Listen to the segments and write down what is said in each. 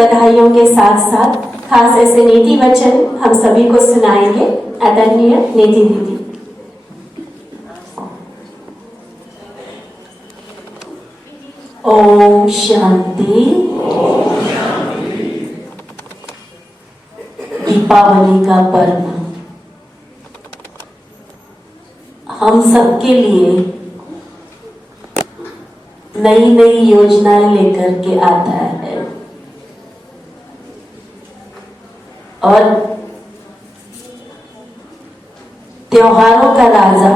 बधाइयों के साथ साथ खास ऐसे नीति वचन हम सभी को सुनाएंगे आदरणीय नीति दीदी। ओम शांति। दीपावली का पर्व हम सबके लिए नई नई योजनाएं लेकर के आता है और त्योहारों का राजा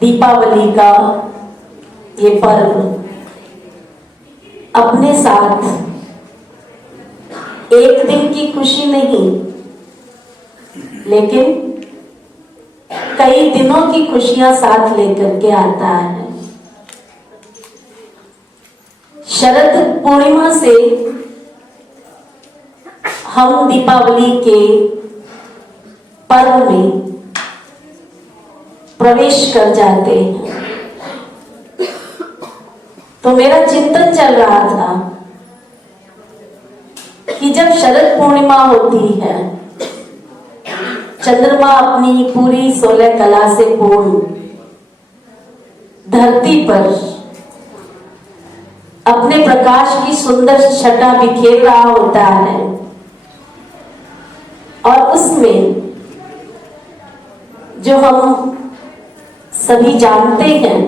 दीपावली का ये पर्व अपने साथ एक दिन की खुशी नहीं लेकिन कई दिनों की खुशियां साथ लेकर के आता है। शरद पूर्णिमा से हम दीपावली के पर्व में प्रवेश कर जाते हैं। तो मेरा चिंतन चल रहा था कि जब शरद पूर्णिमा होती है, चंद्रमा अपनी पूरी 16 कला से पूर्ण धरती पर अपने प्रकाश की सुंदर छटा बिखेर रहा होता है और उसमें जो हम सभी जानते हैं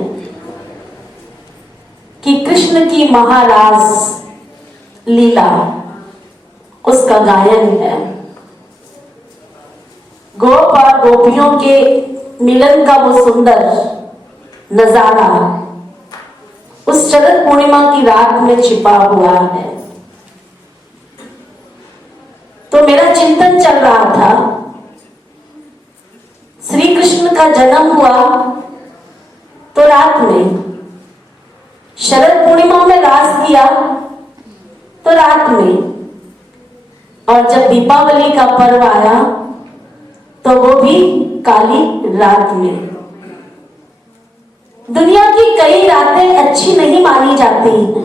कि कृष्ण की महारास लीला उसका गायन है। गोप और गोपियों के मिलन का वो सुंदर नजारा उस शरद पूर्णिमा की रात में छिपा हुआ है। तो मेरा चिंतन चल रहा था, श्री कृष्ण का जन्म हुआ तो रात में, शरद पूर्णिमा में रास किया तो रात में, और जब दीपावली का पर्व आया तो वो भी काली रात में। दुनिया की कई रातें अच्छी नहीं मानी जाती हैं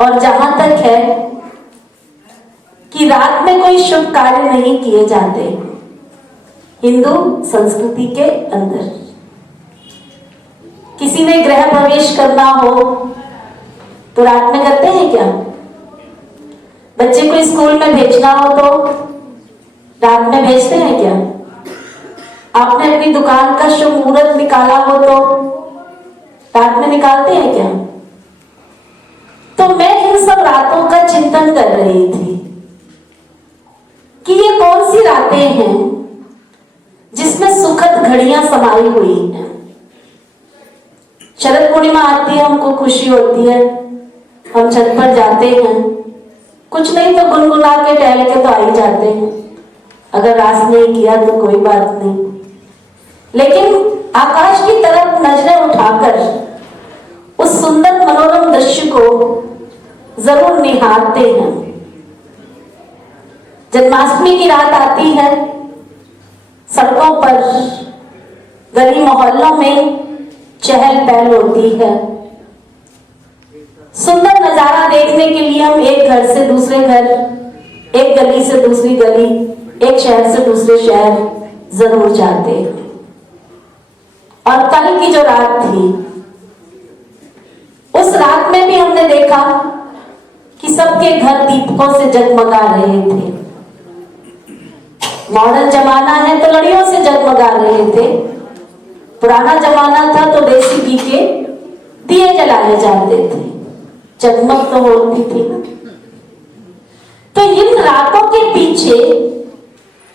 और जहां तक है कि रात में कोई शुभ कार्य नहीं किए जाते हिंदू संस्कृति के अंदर। किसी ने गृह प्रवेश करना हो तो रात में करते हैं क्या? बच्चे को स्कूल में भेजना हो तो रात में भेजते हैं क्या? आपने अपनी दुकान का शुभ मुहूर्त निकाला हो तो रात में निकालते हैं क्या? तो मैं इन सब रातों का चिंतन कर रही थी कि ये कौन सी रातें हैं जिसमें सुखद घड़ियां समाई हुई हैं। शरद पूर्णिमा आती है, हमको खुशी होती है, हम छत पर जाते हैं, कुछ नहीं तो गुनगुना के टहल के तो आ ही जाते हैं, अगर रास नहीं किया तो कोई बात नहीं। लेकिन आकाश की तरफ नजरें उठाकर उस सुंदर मनोरम दृश्य को जरूर निहारते हैं। जन्माष्टमी की रात आती है, सड़कों पर गली मोहल्लों में चहल पहल होती है। सुंदर नजारा देखने के लिए हम एक घर से दूसरे घर, एक गली से दूसरी गली, एक शहर से दूसरे शहर जरूर जाते हैं। और कल की जो रात थी, उस रात में भी हमने देखा कि सबके घर दीपकों से जगमगा रहे थे। मॉडर्न जमाना है तो लड़ियों से जगमगा रहे थे, पुराना जमाना था तो देसी घी के दिए जलाए जाते थे, जगमग तो होती थी ना। तो इन रातों के पीछे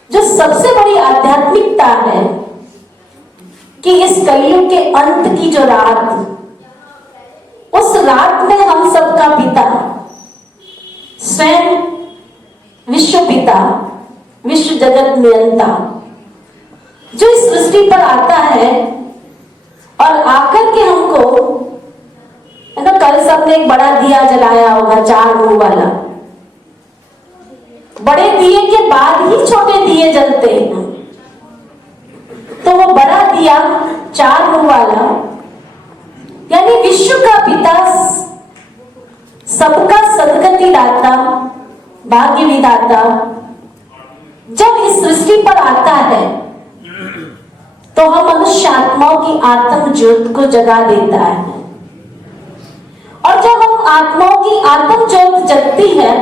जो सबसे बड़ी आध्यात्मिकता है कि इस कलयुग के अंत की जो रात, उस रात में हम सबका पिता, स्वयं विश्व पिता, विश्व जगत नियंता, जो इस सृष्टि पर आता है और आकर के हमको, है ना, कल सबने एक बड़ा दिया जलाया होगा, 4 मुंह वाला। बड़े दिए के बाद ही छोटे दिए जलते हैं, तो वो बड़ा दिया 4 मुंह वाला यानी विश्व का पिता, सबका सदगति दाता, भाग्य विधाता, जब इस सृष्टि पर आता है तो हम मनुष्य आत्माओं की आत्म ज्योत को जगा देता है। और जब हम आत्माओं की आत्म ज्योत जगती है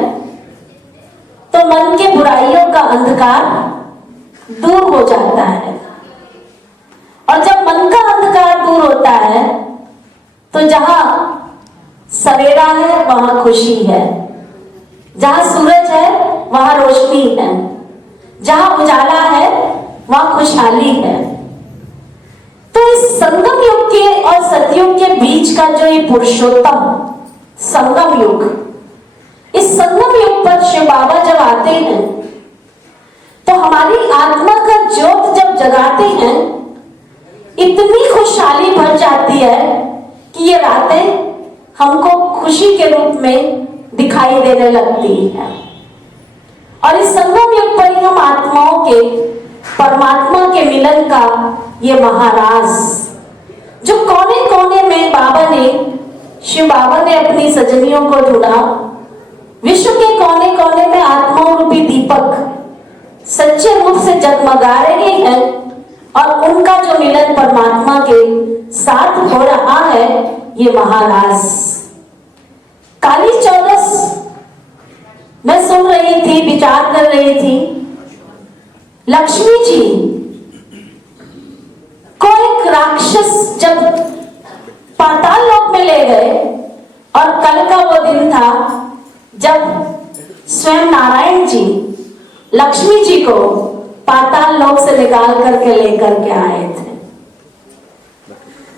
तो मन के बुराइयों का अंधकार दूर हो जाता है। और जब मन का अंधकार दूर होता है तो जहां सवेरा है वहां खुशी है, जहां सूरज है वहां रोशनी है, जहां उजाला है वहां खुशहाली है। तो इस संगम युग के और सतयुग के बीच का जो ये पुरुषोत्तम संगम युग, इस संगम युग पर शिव बाबा जब आते हैं तो हमारी आत्मा का ज्योत जब जगाते हैं, इतनी खुशहाली भर जाती है कि ये रातें हमको खुशी के रूप में दिखाई देने लगती है। और इस संगम युग पर ही हम आत्माओं के परमात्मा के मिलन का ये महाराज, जो कोने कोने में बाबा ने, शिव बाबा ने अपनी सजनियों को ढूंढा, विश्व के कोने कोने में आत्माओं रूपी दीपक सच्चे रूप से जगमगा रहे हैं और उनका जो मिलन परमात्मा के साथ हो रहा है, ये महाराज। काली चौदस मैं सुन रही थी, विचार कर रही थी, लक्ष्मी जी को एक राक्षस जब पाताल लोक में ले गए, और कल का वो दिन था जब स्वयं नारायण जी लक्ष्मी जी को पाताल लोक से निकाल करके लेकर के आए थे।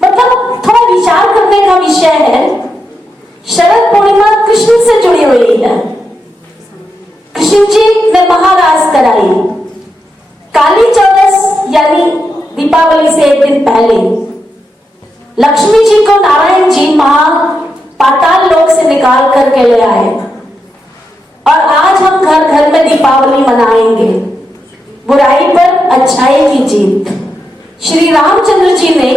मतलब थोड़ा विचार करने का विषय है। शरद पूर्णिमा कृष्ण से जुड़ी हुई है, कृष्ण जी ने महाराज कराई। काली चौदस यानी दीपावली से एक दिन पहले लक्ष्मी जी को नारायण जी पाताल लोक से निकाल करके ले आए, और आज हम घर घर में दीपावली मनाएंगे, बुराई पर अच्छाई की जीत। श्री रामचंद्र जी ने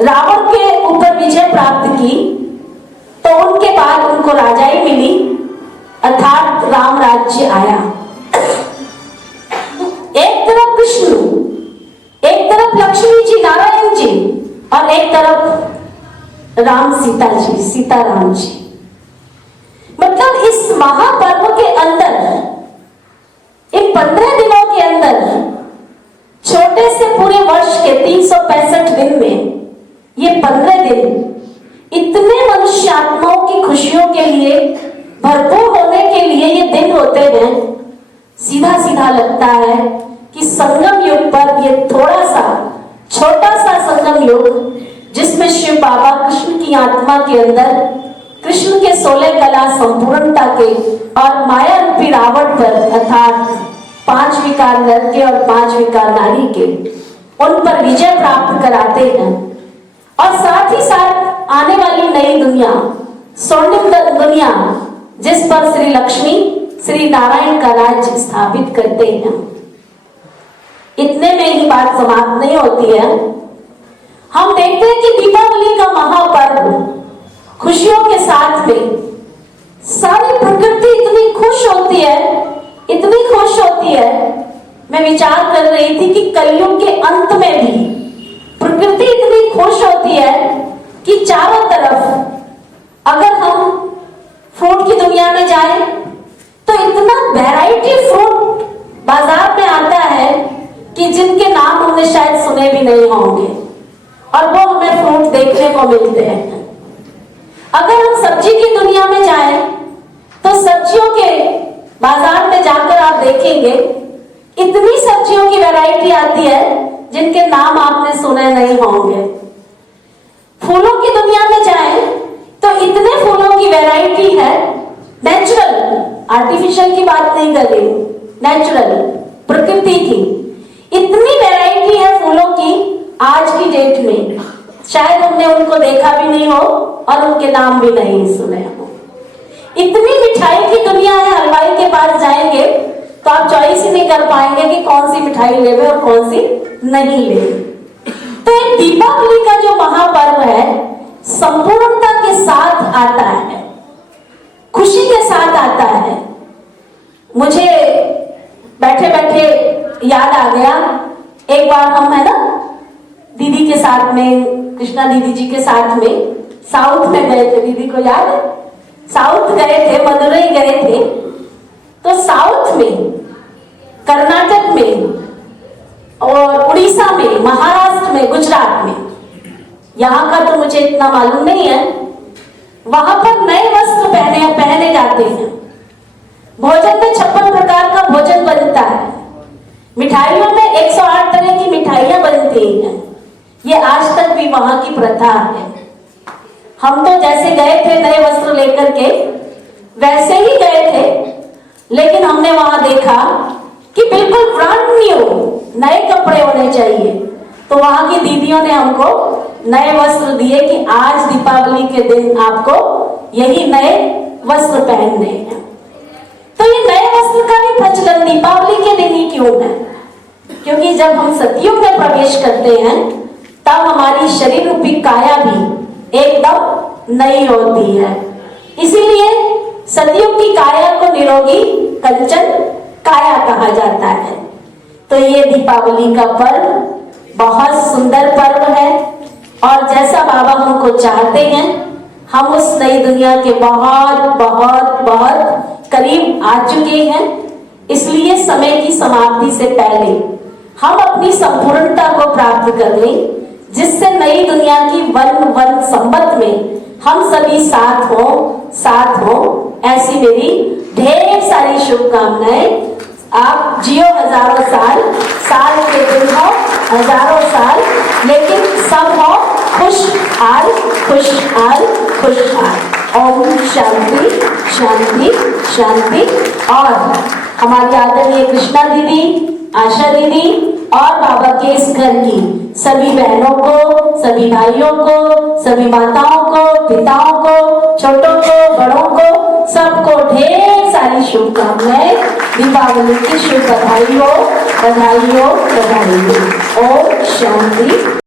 रावण के ऊपर विजय प्राप्त की, तो उनके बाद उनको राजाई मिली, अर्थात राम राज्य आया। एक तरफ कृष्ण, एक तरफ लक्ष्मी जी नारायण जी, और एक तरफ राम सीता जी, सीताराम जी। मतलब इस महापर्व के अंदर, इन 15 दिनों के अंदर, छोटे से पूरे वर्ष के 365 दिन में ये 15 दिन इतने मनुष्य आत्माओं की खुशियों के लिए भरपूर होने के लिए ये दिन होते हैं। सीधा सीधा लगता है कि संगम युग पर ये थोड़ा सा छोटा सा संगम युग जिसमें शिव बाबा कृष्ण की आत्मा के अंदर कृष्ण के 16 कला संपूर्णता के और माया रूपी रावण पर अर्थात 5 विकार नर के और 5 विकार नारी के उन पर विजय प्राप्त कराते हैं। और साथ ही साथ आने वाली नई दुनिया, स्वर्णिम दुनिया, जिस पर श्री लक्ष्मी श्री नारायण का राज्य स्थापित करते हैं। इतने में ही बात समाप्त नहीं होती है। हम देखते हैं कि दीपावली का महापर्व खुशियों के साथ में सारी प्रकृति इतनी खुश होती है, इतनी खुश होती है। मैं विचार कर रही थी कि कलयुग के अंत में भी प्रकृति इतनी खुश होती है कि चारों तरफ अगर हम फ्रूट की दुनिया में जाएं तो इतना वैरायटी फ्रूट बाजार में आता है कि जिनके नाम हमने शायद सुने भी नहीं होंगे, और वो हमें फ्रूट देखने को मिलते हैं। अगर हम सब्जी की दुनिया में जाएं तो सब्जियों के बाजार में जाकर आप देखेंगे इतनी सब्जियों की वैरायटी आती है जिनके नाम आपने सुने नहीं होंगे। फूलों की दुनिया में जाएं तो इतने फूलों की वैरायटी है, नेचुरल, आर्टिफिशियल की बात नहीं कर रही, नेचुरल प्रकृति की इतनी वैरायटी है फूलों की। आज की डेट में शायद हमने उनको देखा भी नहीं हो और उनके नाम भी नहीं सुने हो। इतनी मिठाई की दुनिया है, हलवाई के पास जाएंगे तो आप चॉइस ही नहीं कर पाएंगे कि कौन सी मिठाई लेवे और कौन सी नहीं लेवे। तो एक दीपावली का जो महापर्व है संपूर्णता के साथ आता है, खुशी के साथ आता है। मुझे बैठे बैठे याद आ गया, एक बार हम है ना दीदी के साथ में, कृष्णा दीदी जी के साथ में साउथ में गए थे। दीदी को याद है, साउथ गए थे, मदुरई गए थे। तो साउथ में, कर्नाटक में और उड़ीसा में, महाराष्ट्र में, गुजरात में, यहाँ का तो मुझे इतना मालूम नहीं है, वहां पर नए वस्त्र पहने जाते हैं। भोजन में 56 प्रकार का भोजन बनता है। मिठाइयों में 108 तरह की मिठाइयां बनती हैं। ये आज तक भी वहां की प्रथा है। हम तो जैसे गए थे नए वस्त्र लेकर के वैसे ही गए थे, लेकिन हमने वहां देखा कि बिल्कुल ब्रांड न्यू नए कपड़े होने चाहिए। तो वहां की दीदियों ने हमको नए वस्त्र दिए कि आज दीपावली के दिन आपको यही नए वस्त्र पहनने हैं। तो ये नए वस्त्र का भी प्रचलन दीपावली के दिन ही क्यों है? क्योंकि जब हम सतयुग में प्रवेश करते हैं तब हमारी शरीर रूपी काया भी एकदम नई होती है। इसीलिए सतयुग की काया को निरोगी कंचन काया कहा जाता है। तो ये दीपावली का पर्व बहुत सुंदर पर्व है, और जैसा बाबा हमको चाहते हैं हम उस नई दुनिया के बहुत बहुत बहुत करीब आ चुके हैं। इसलिए समय की समाप्ति से पहले हम अपनी संपूर्णता को प्राप्त कर लें, जिससे नई दुनिया की वन संबत में हम सभी साथ हो। ऐसी मेरी ढेर सारी शुभकामनाएं। आप जियो हजारों साल के दिन हो हजारों साल, लेकिन सब हो खुशहाल खुशहाल खुशहाल। ओम शांति शांति शांति। और हमारी आदरणीय कृष्णा दीदी, आशा दीदी और बाबा के इस घर की सभी बहनों को, सभी भाइयों को, सभी माताओं को, पिताओं को, छोटों को, बड़ों को, सबको ढेर सारी शुभकामनाएं। दीपावली की शुभ बधाई हो, बधाई हो, बधाई हो। ओम शांति।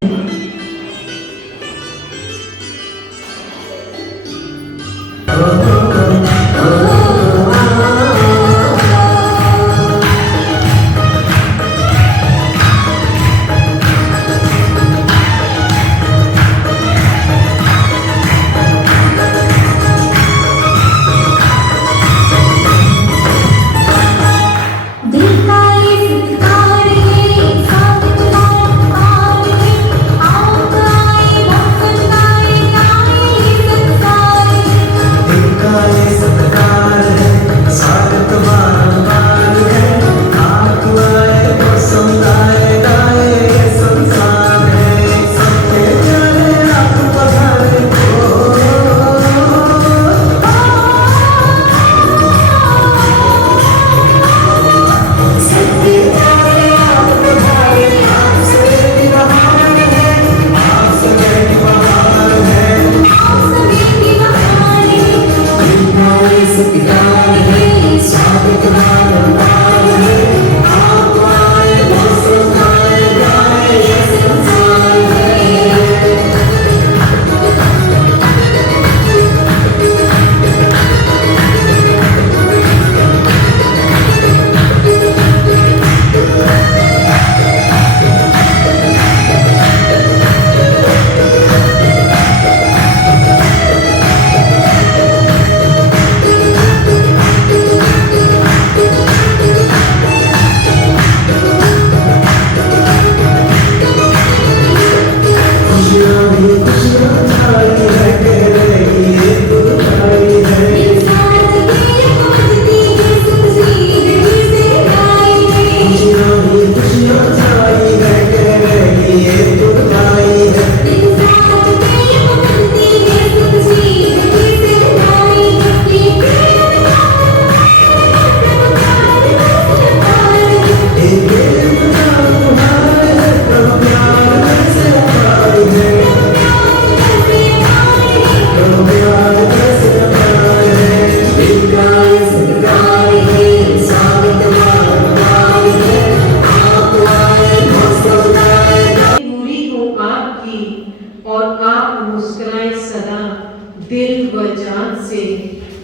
व जान से,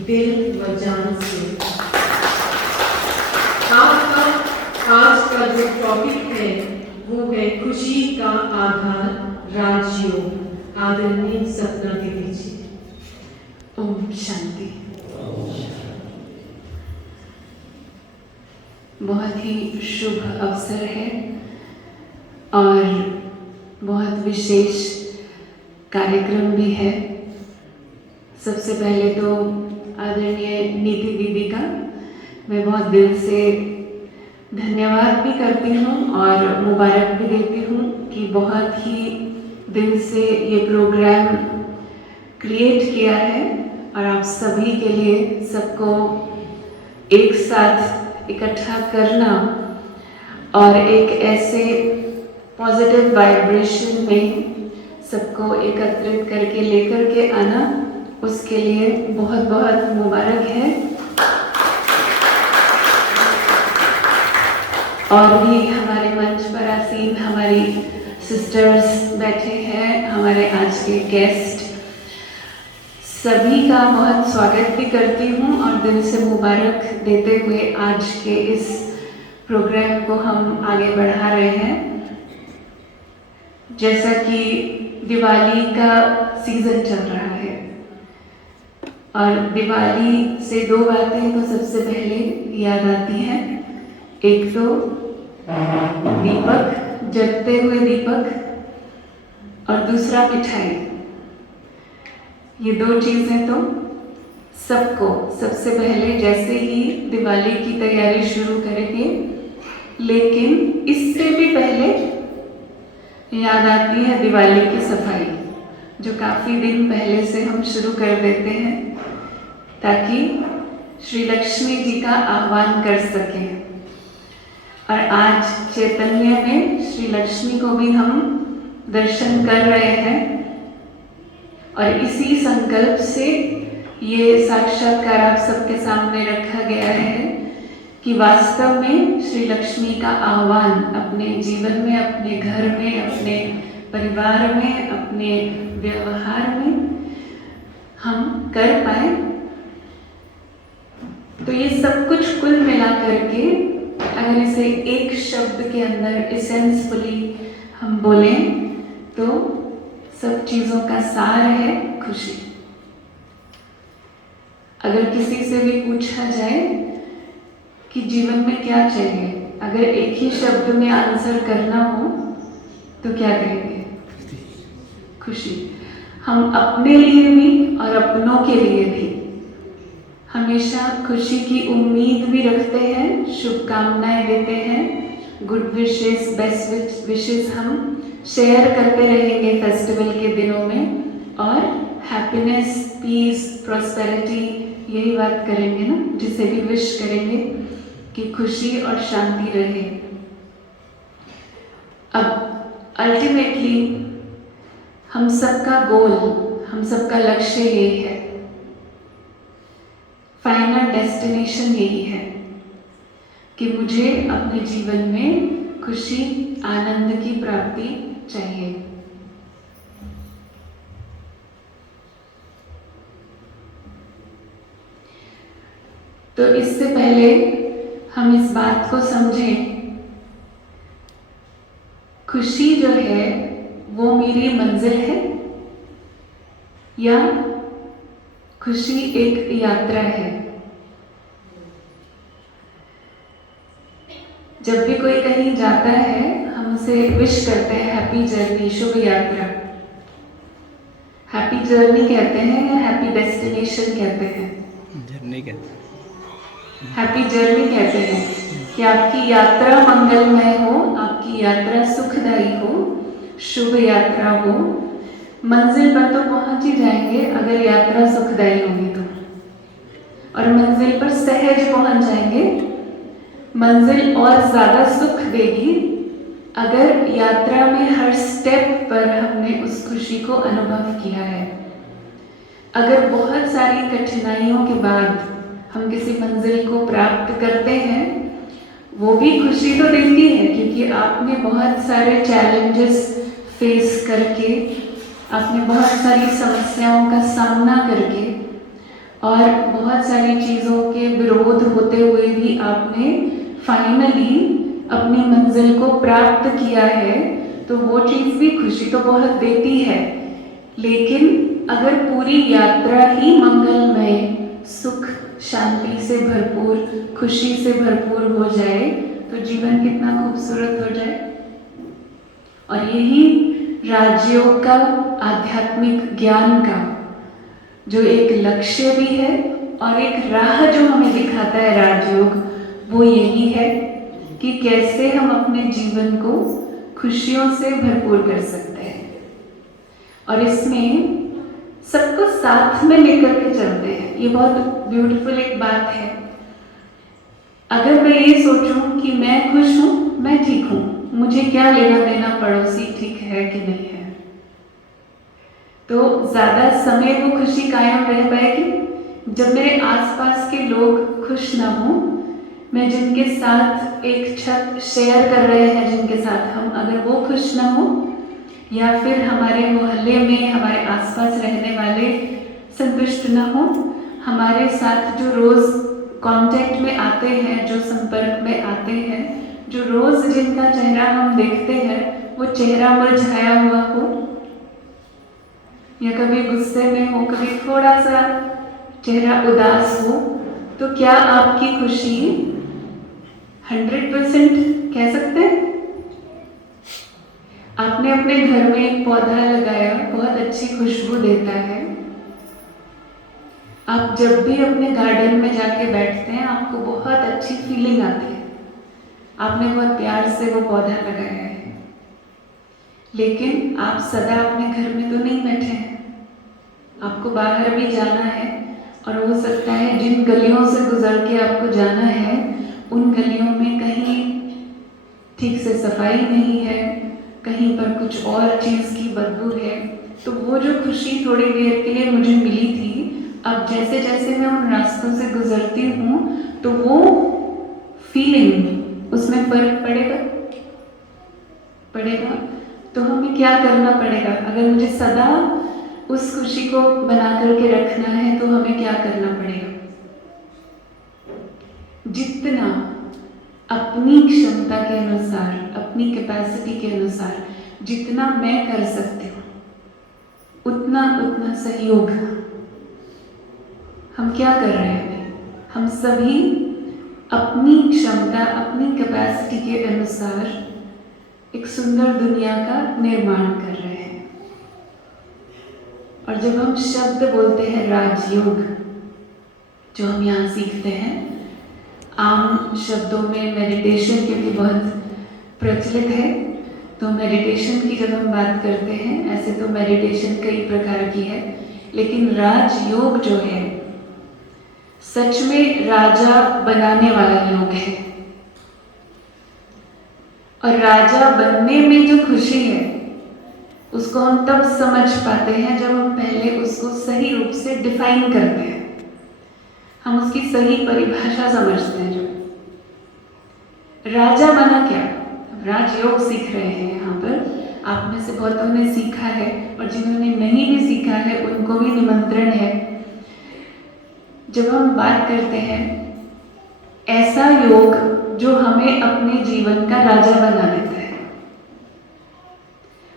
दिल व जान से। आपका आज का जो टॉपिक है वो है खुशी का आधार राजयोग। आदरणीय सपना दीदी जी। ओम शांति। बहुत ही शुभ अवसर है और बहुत विशेष कार्यक्रम भी है। सबसे पहले तो आदरणीय नीति दीदी का मैं बहुत दिल से धन्यवाद भी करती हूँ और मुबारक भी देती हूँ कि बहुत ही दिल से ये प्रोग्राम क्रिएट किया है और आप सभी के लिए सबको एक साथ इकट्ठा करना और एक ऐसे पॉजिटिव वाइब्रेशन में सबको एकत्रित करके लेकर के आना, उसके लिए बहुत बहुत मुबारक है। और भी हमारे मंच पर आसीन हमारी सिस्टर्स बैठे हैं, हमारे आज के गेस्ट, सभी का बहुत स्वागत भी करती हूँ और दिल से मुबारक देते हुए आज के इस प्रोग्राम को हम आगे बढ़ा रहे हैं। जैसा कि दिवाली का सीजन चल रहा है और दिवाली से दो बातें तो सबसे पहले याद आती हैं। एक तो दीपक, जगते हुए दीपक, और दूसरा मिठाई। ये दो चीजें तो सबको सबसे पहले जैसे ही दिवाली की तैयारी शुरू करेंगे, लेकिन इससे भी पहले याद आती है दिवाली की सफाई, जो काफी दिन पहले से हम शुरू कर देते हैं ताकि श्री लक्ष्मी जी का आह्वान कर सकें। और आज चैतन्य में श्री लक्ष्मी को भी हम दर्शन कर रहे हैं और इसी संकल्प से ये साक्षात्कार आप सबके सामने रखा गया है कि वास्तव में श्री लक्ष्मी का आह्वान अपने जीवन में, अपने घर में, अपने परिवार में, अपने व्यवहार में हम कर पाए। तो ये सब कुछ कुल मिला करके अगर इसे एक शब्द के अंदर एसेंसफुली हम बोलें तो सब चीजों का सार है खुशी। अगर किसी से भी पूछा जाए कि जीवन में क्या चाहिए, अगर एक ही शब्द में आंसर करना हो तो क्या कहेंगे? खुशी। हम अपने लिए भी और अपनों के लिए भी हमेशा खुशी की उम्मीद भी रखते हैं, शुभकामनाएं देते हैं, गुड विशेस, बेस्ट विशेस हम शेयर करते रहेंगे फेस्टिवल के दिनों में और हैप्पीनेस, पीस, प्रॉस्पेरिटी यही बात करेंगे ना, जिसे भी विश करेंगे कि खुशी और शांति रहे। अब अल्टीमेटली हम सबका गोल, हम सबका लक्ष्य यही है, फाइनल डेस्टिनेशन यही है कि मुझे अपने जीवन में खुशी, आनंद की प्राप्ति चाहिए। तो इससे पहले हम इस बात को समझें, खुशी जो है वो मेरी मंजिल है या खुशी एक यात्रा है। जब भी कोई कहीं जाता है हम उसे विश करते हैं हैप्पी जर्नी, शुभ यात्रा। हैप्पी जर्नी कहते हैं या हैप्पी डेस्टिनेशन कहते हैं? जर्नी कहते हैं। हैप्पी जर्नी कहते हैं कि आपकी यात्रा मंगलमय हो, आपकी यात्रा सुखदायी हो, शुभ यात्रा हो। मंजिल पर तो पहुंच ही जाएंगे अगर यात्रा सुखदायी होगी तो, और मंजिल पर सहज पहुंच जाएंगे। मंजिल और ज्यादा सुख देगी अगर यात्रा में हर स्टेप पर हमने उस खुशी को अनुभव किया है। अगर बहुत सारी कठिनाइयों के बाद हम किसी मंजिल को प्राप्त करते हैं, वो भी खुशी तो देती है क्योंकि आपने बहुत सारे चैलेंजेस फेस करके, आपने बहुत सारी समस्याओं का सामना करके और बहुत सारी चीज़ों के विरोध होते हुए भी आपने फाइनली अपनी मंजिल को प्राप्त किया है, तो वो चीज़ भी खुशी तो बहुत देती है। लेकिन अगर पूरी यात्रा ही मंगलमय, सुख शांति से भरपूर, खुशी से भरपूर हो जाए तो जीवन कितना खूबसूरत हो जाए। और यही राजयोग का, आध्यात्मिक ज्ञान का जो एक लक्ष्य भी है और एक राह जो हमें दिखाता है राजयोग, वो यही है कि कैसे हम अपने जीवन को खुशियों से भरपूर कर सकते हैं। और इसमें सबको साथ में लेकर के चलते हैं। ये बहुत ब्यूटीफुल एक बात है। अगर मैं ये सोचूं कि मैं खुश हूं, मैं ठीक हूं, मुझे क्या लेना देना पड़ोसी ठीक है कि नहीं है, तो ज्यादा समय वो खुशी कायम रह पाएगी। जब मेरे आसपास के लोग खुश ना हो, मैं जिनके साथ एक छत शेयर कर रहे हैं, जिनके साथ हम, अगर वो खुश ना हो, या फिर हमारे मोहल्ले में हमारे आसपास रहने वाले संतुष्ट ना हो, हमारे साथ जो रोज कांटेक्ट में आते हैं, जो संपर्क में आते हैं, जो रोज जिनका चेहरा हम देखते हैं, वो चेहरा मुरझाया हुआ हो, या कभी गुस्से में हो, कभी थोड़ा सा चेहरा उदास हो, तो क्या आपकी खुशी 100% कह सकते हैं? आपने अपने घर में एक पौधा लगाया, बहुत अच्छी खुशबू देता है। आप जब भी अपने गार्डन में जाके बैठते हैं, आपको बहुत अच्छी फीलिंग आती है, आपने बहुत प्यार से वो पौधा लगाया है। लेकिन आप सदा अपने घर में तो नहीं बैठे हैं, आपको बाहर भी जाना है, और हो सकता है जिन गलियों से गुजर के आपको जाना है, उन गलियों में कहीं ठीक से सफाई नहीं है, कहीं पर कुछ और चीज़ की बदबू है। तो वो जो खुशी थोड़ी देर के लिए मुझे मिली थी, अब जैसे जैसे मैं उन रास्तों से गुजरती हूँ, तो वो फीलिंग, उसमें फर्क पड़ेगा। तो हमें क्या करना पड़ेगा? अगर मुझे सदा उस खुशी को बना करके रखना है, तो हमें क्या करना पड़ेगा? जितना अपनी क्षमता के अनुसार, अपनी कैपेसिटी के अनुसार जितना मैं कर सकती हूँ, उतना सहयोग। हम क्या कर रहे हैं? हम सभी अपनी क्षमता, अपनी कैपेसिटी के अनुसार एक सुंदर दुनिया का निर्माण कर रहे हैं। और जब हम शब्द बोलते हैं राजयोग, जो हम यहाँ सीखते हैं, आम शब्दों में मेडिटेशन, क्योंकि बहुत प्रचलित है, तो मेडिटेशन की जब हम बात करते हैं, ऐसे तो मेडिटेशन कई प्रकार की है, लेकिन राजयोग जो है सच में राजा बनाने वाला योग है। और राजा बनने में जो खुशी है, उसको हम तब समझ पाते हैं जब हम पहले उसको सही रूप से डिफाइन करते हैं, हम उसकी सही परिभाषा समझते हैं। जो राजा बना क्या, राजयोग सीख रहे हैं यहाँ पर। आप में से बहुतों ने सीखा है, और जिन्होंने नहीं भी सीखा है उनको भी निमंत्रण है। जब हम बात करते हैं ऐसा योग जो हमें अपने जीवन का राजा बना देता है,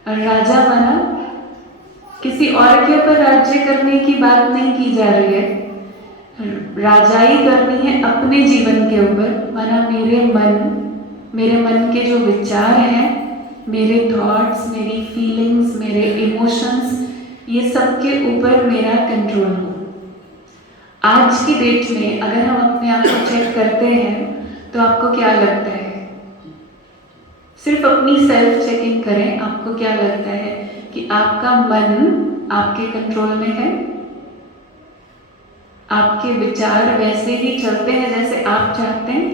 और राजा बना, किसी और के ऊपर राज्य करने की बात नहीं की जा रही है, राजाई करनी है अपने जीवन के ऊपर। माना मेरे मन के जो विचार हैं, मेरे थॉट्स, मेरी फीलिंग्स, मेरे इमोशंस, ये सब के ऊपर मेरा कंट्रोल हो। आज की डेट में अगर हम अपने आप को चेक करते हैं, तो आपको क्या लगता है? सिर्फ अपनी सेल्फ चेकिंग करें, आपको क्या लगता है कि आपका मन आपके कंट्रोल में है? आपके विचार वैसे ही चलते हैं जैसे आप चाहते हैं?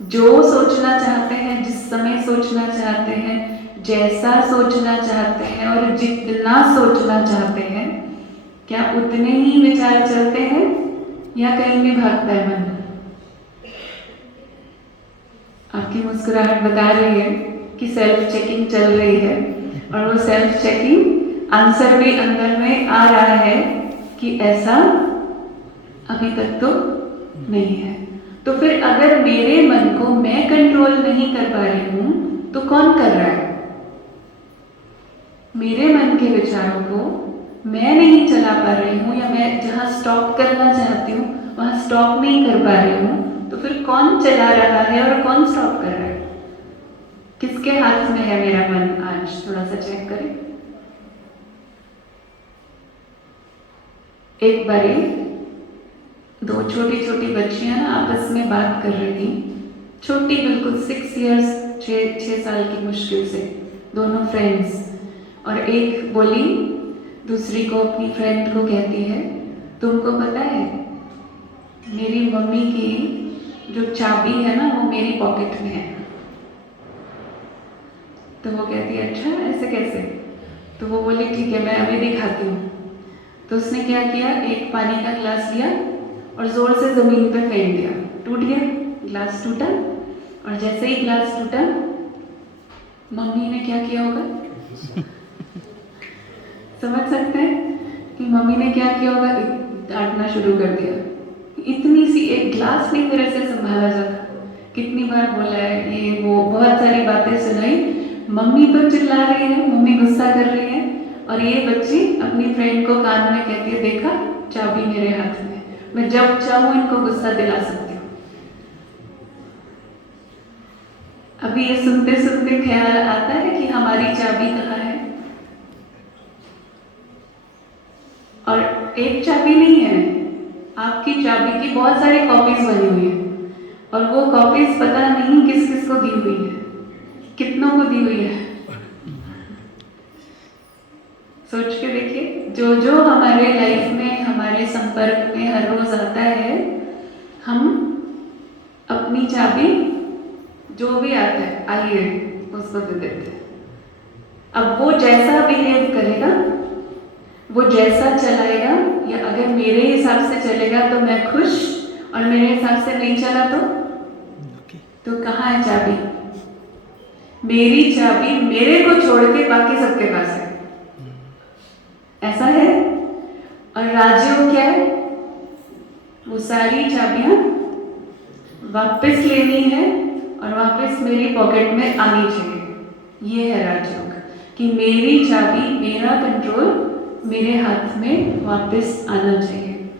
जो सोचना चाहते हैं, जिस समय सोचना चाहते हैं, जैसा सोचना चाहते हैं और जितना सोचना चाहते हैं, क्या उतने ही विचार चलते हैं या कहीं भी भागता है मन? आपकी मुस्कुराहट बता रही है कि सेल्फ चेकिंग चल रही है, और वो सेल्फ चेकिंग आंसर भी अंदर में आ रहा है कि ऐसा अभी तक तो नहीं है। तो फिर अगर मेरे मन को मैं कंट्रोल नहीं कर पा रही हूं तो कौन कर रहा है? मेरे मन के विचारों को मैं नहीं चला पा रही हूं, या मैं जहां स्टॉप करना चाहती हूं वहां स्टॉप नहीं कर पा रही हूं, तो फिर कौन चला रहा है और कौन स्टॉप कर रहा है? किसके हाथ में है मेरा मन? आज थोड़ा सा चेक करें। एक बारी दो छोटी छोटी बच्चियां ना आपस में बात कर रही थी, छोटी बिल्कुल 6 इयर्स, 6 साल की मुश्किल से, दोनों फ्रेंड्स। और एक बोली दूसरी को, अपनी फ्रेंड को कहती है, तुमको पता है मेरी मम्मी की जो चाबी है ना वो मेरी पॉकेट में है। तो वो कहती है अच्छा ऐसे कैसे? तो वो बोली ठीक है मैं अभी दिखाती हूँ। तो उसने क्या किया, एक पानी का गिलास लिया और जोर से जमीन पे फेंक दिया, टूट गया, गिलास टूटा। और जैसे ही गिलास टूटा, मम्मी ने क्या किया होगा? समझ सकते हैं कि मम्मी ने क्या किया होगा? डांटना शुरू कर दिया। इतनी सी एक गिलास नहीं मेरे से संभाला जाता, कितनी बार बोला है ये वो, बहुत सारी बातें सुनाई। मम्मी तो चिल्ला रही है, मम्मी गुस्सा कर रही है, और ये बच्ची अपनी फ्रेंड को कान में कहती है देखा चाबी मेरे हाथ में, मैं जब चाहूं इनको गुस्सा दिला सकती हूँ। अभी ये सुनते सुनते ख्याल आता है कि हमारी चाबी कहाँ है? और एक चाबी नहीं है, आपकी चाबी की बहुत सारी कॉपीज बनी हुई है, और वो कॉपीज पता नहीं किस किस को दी हुई है, कितनों को दी हुई है। सोच के देखिए, जो जो हमारे लाइफ में, हमारे संपर्क में हर रोज आता है, हम अपनी चाबी जो भी आता है आइए उसको दे देते हैं। अब वो जैसा बिहेव करेगा, वो जैसा चलाएगा, या अगर मेरे हिसाब से चलेगा तो मैं खुश, और मेरे हिसाब से नहीं चला तो कहाँ है चाबी? मेरी चाबी मेरे को छोड़ के बाकी सबके पास है, ऐसा है। और राजयोग क्या है? वो सारी चाबियां वापस लेनी है और वापस मेरी पॉकेट में आनी चाहिए। ये है राजयोग, कि मेरी चाबी, मेरा कंट्रोल मेरे हाथ में वापस आना चाहिए।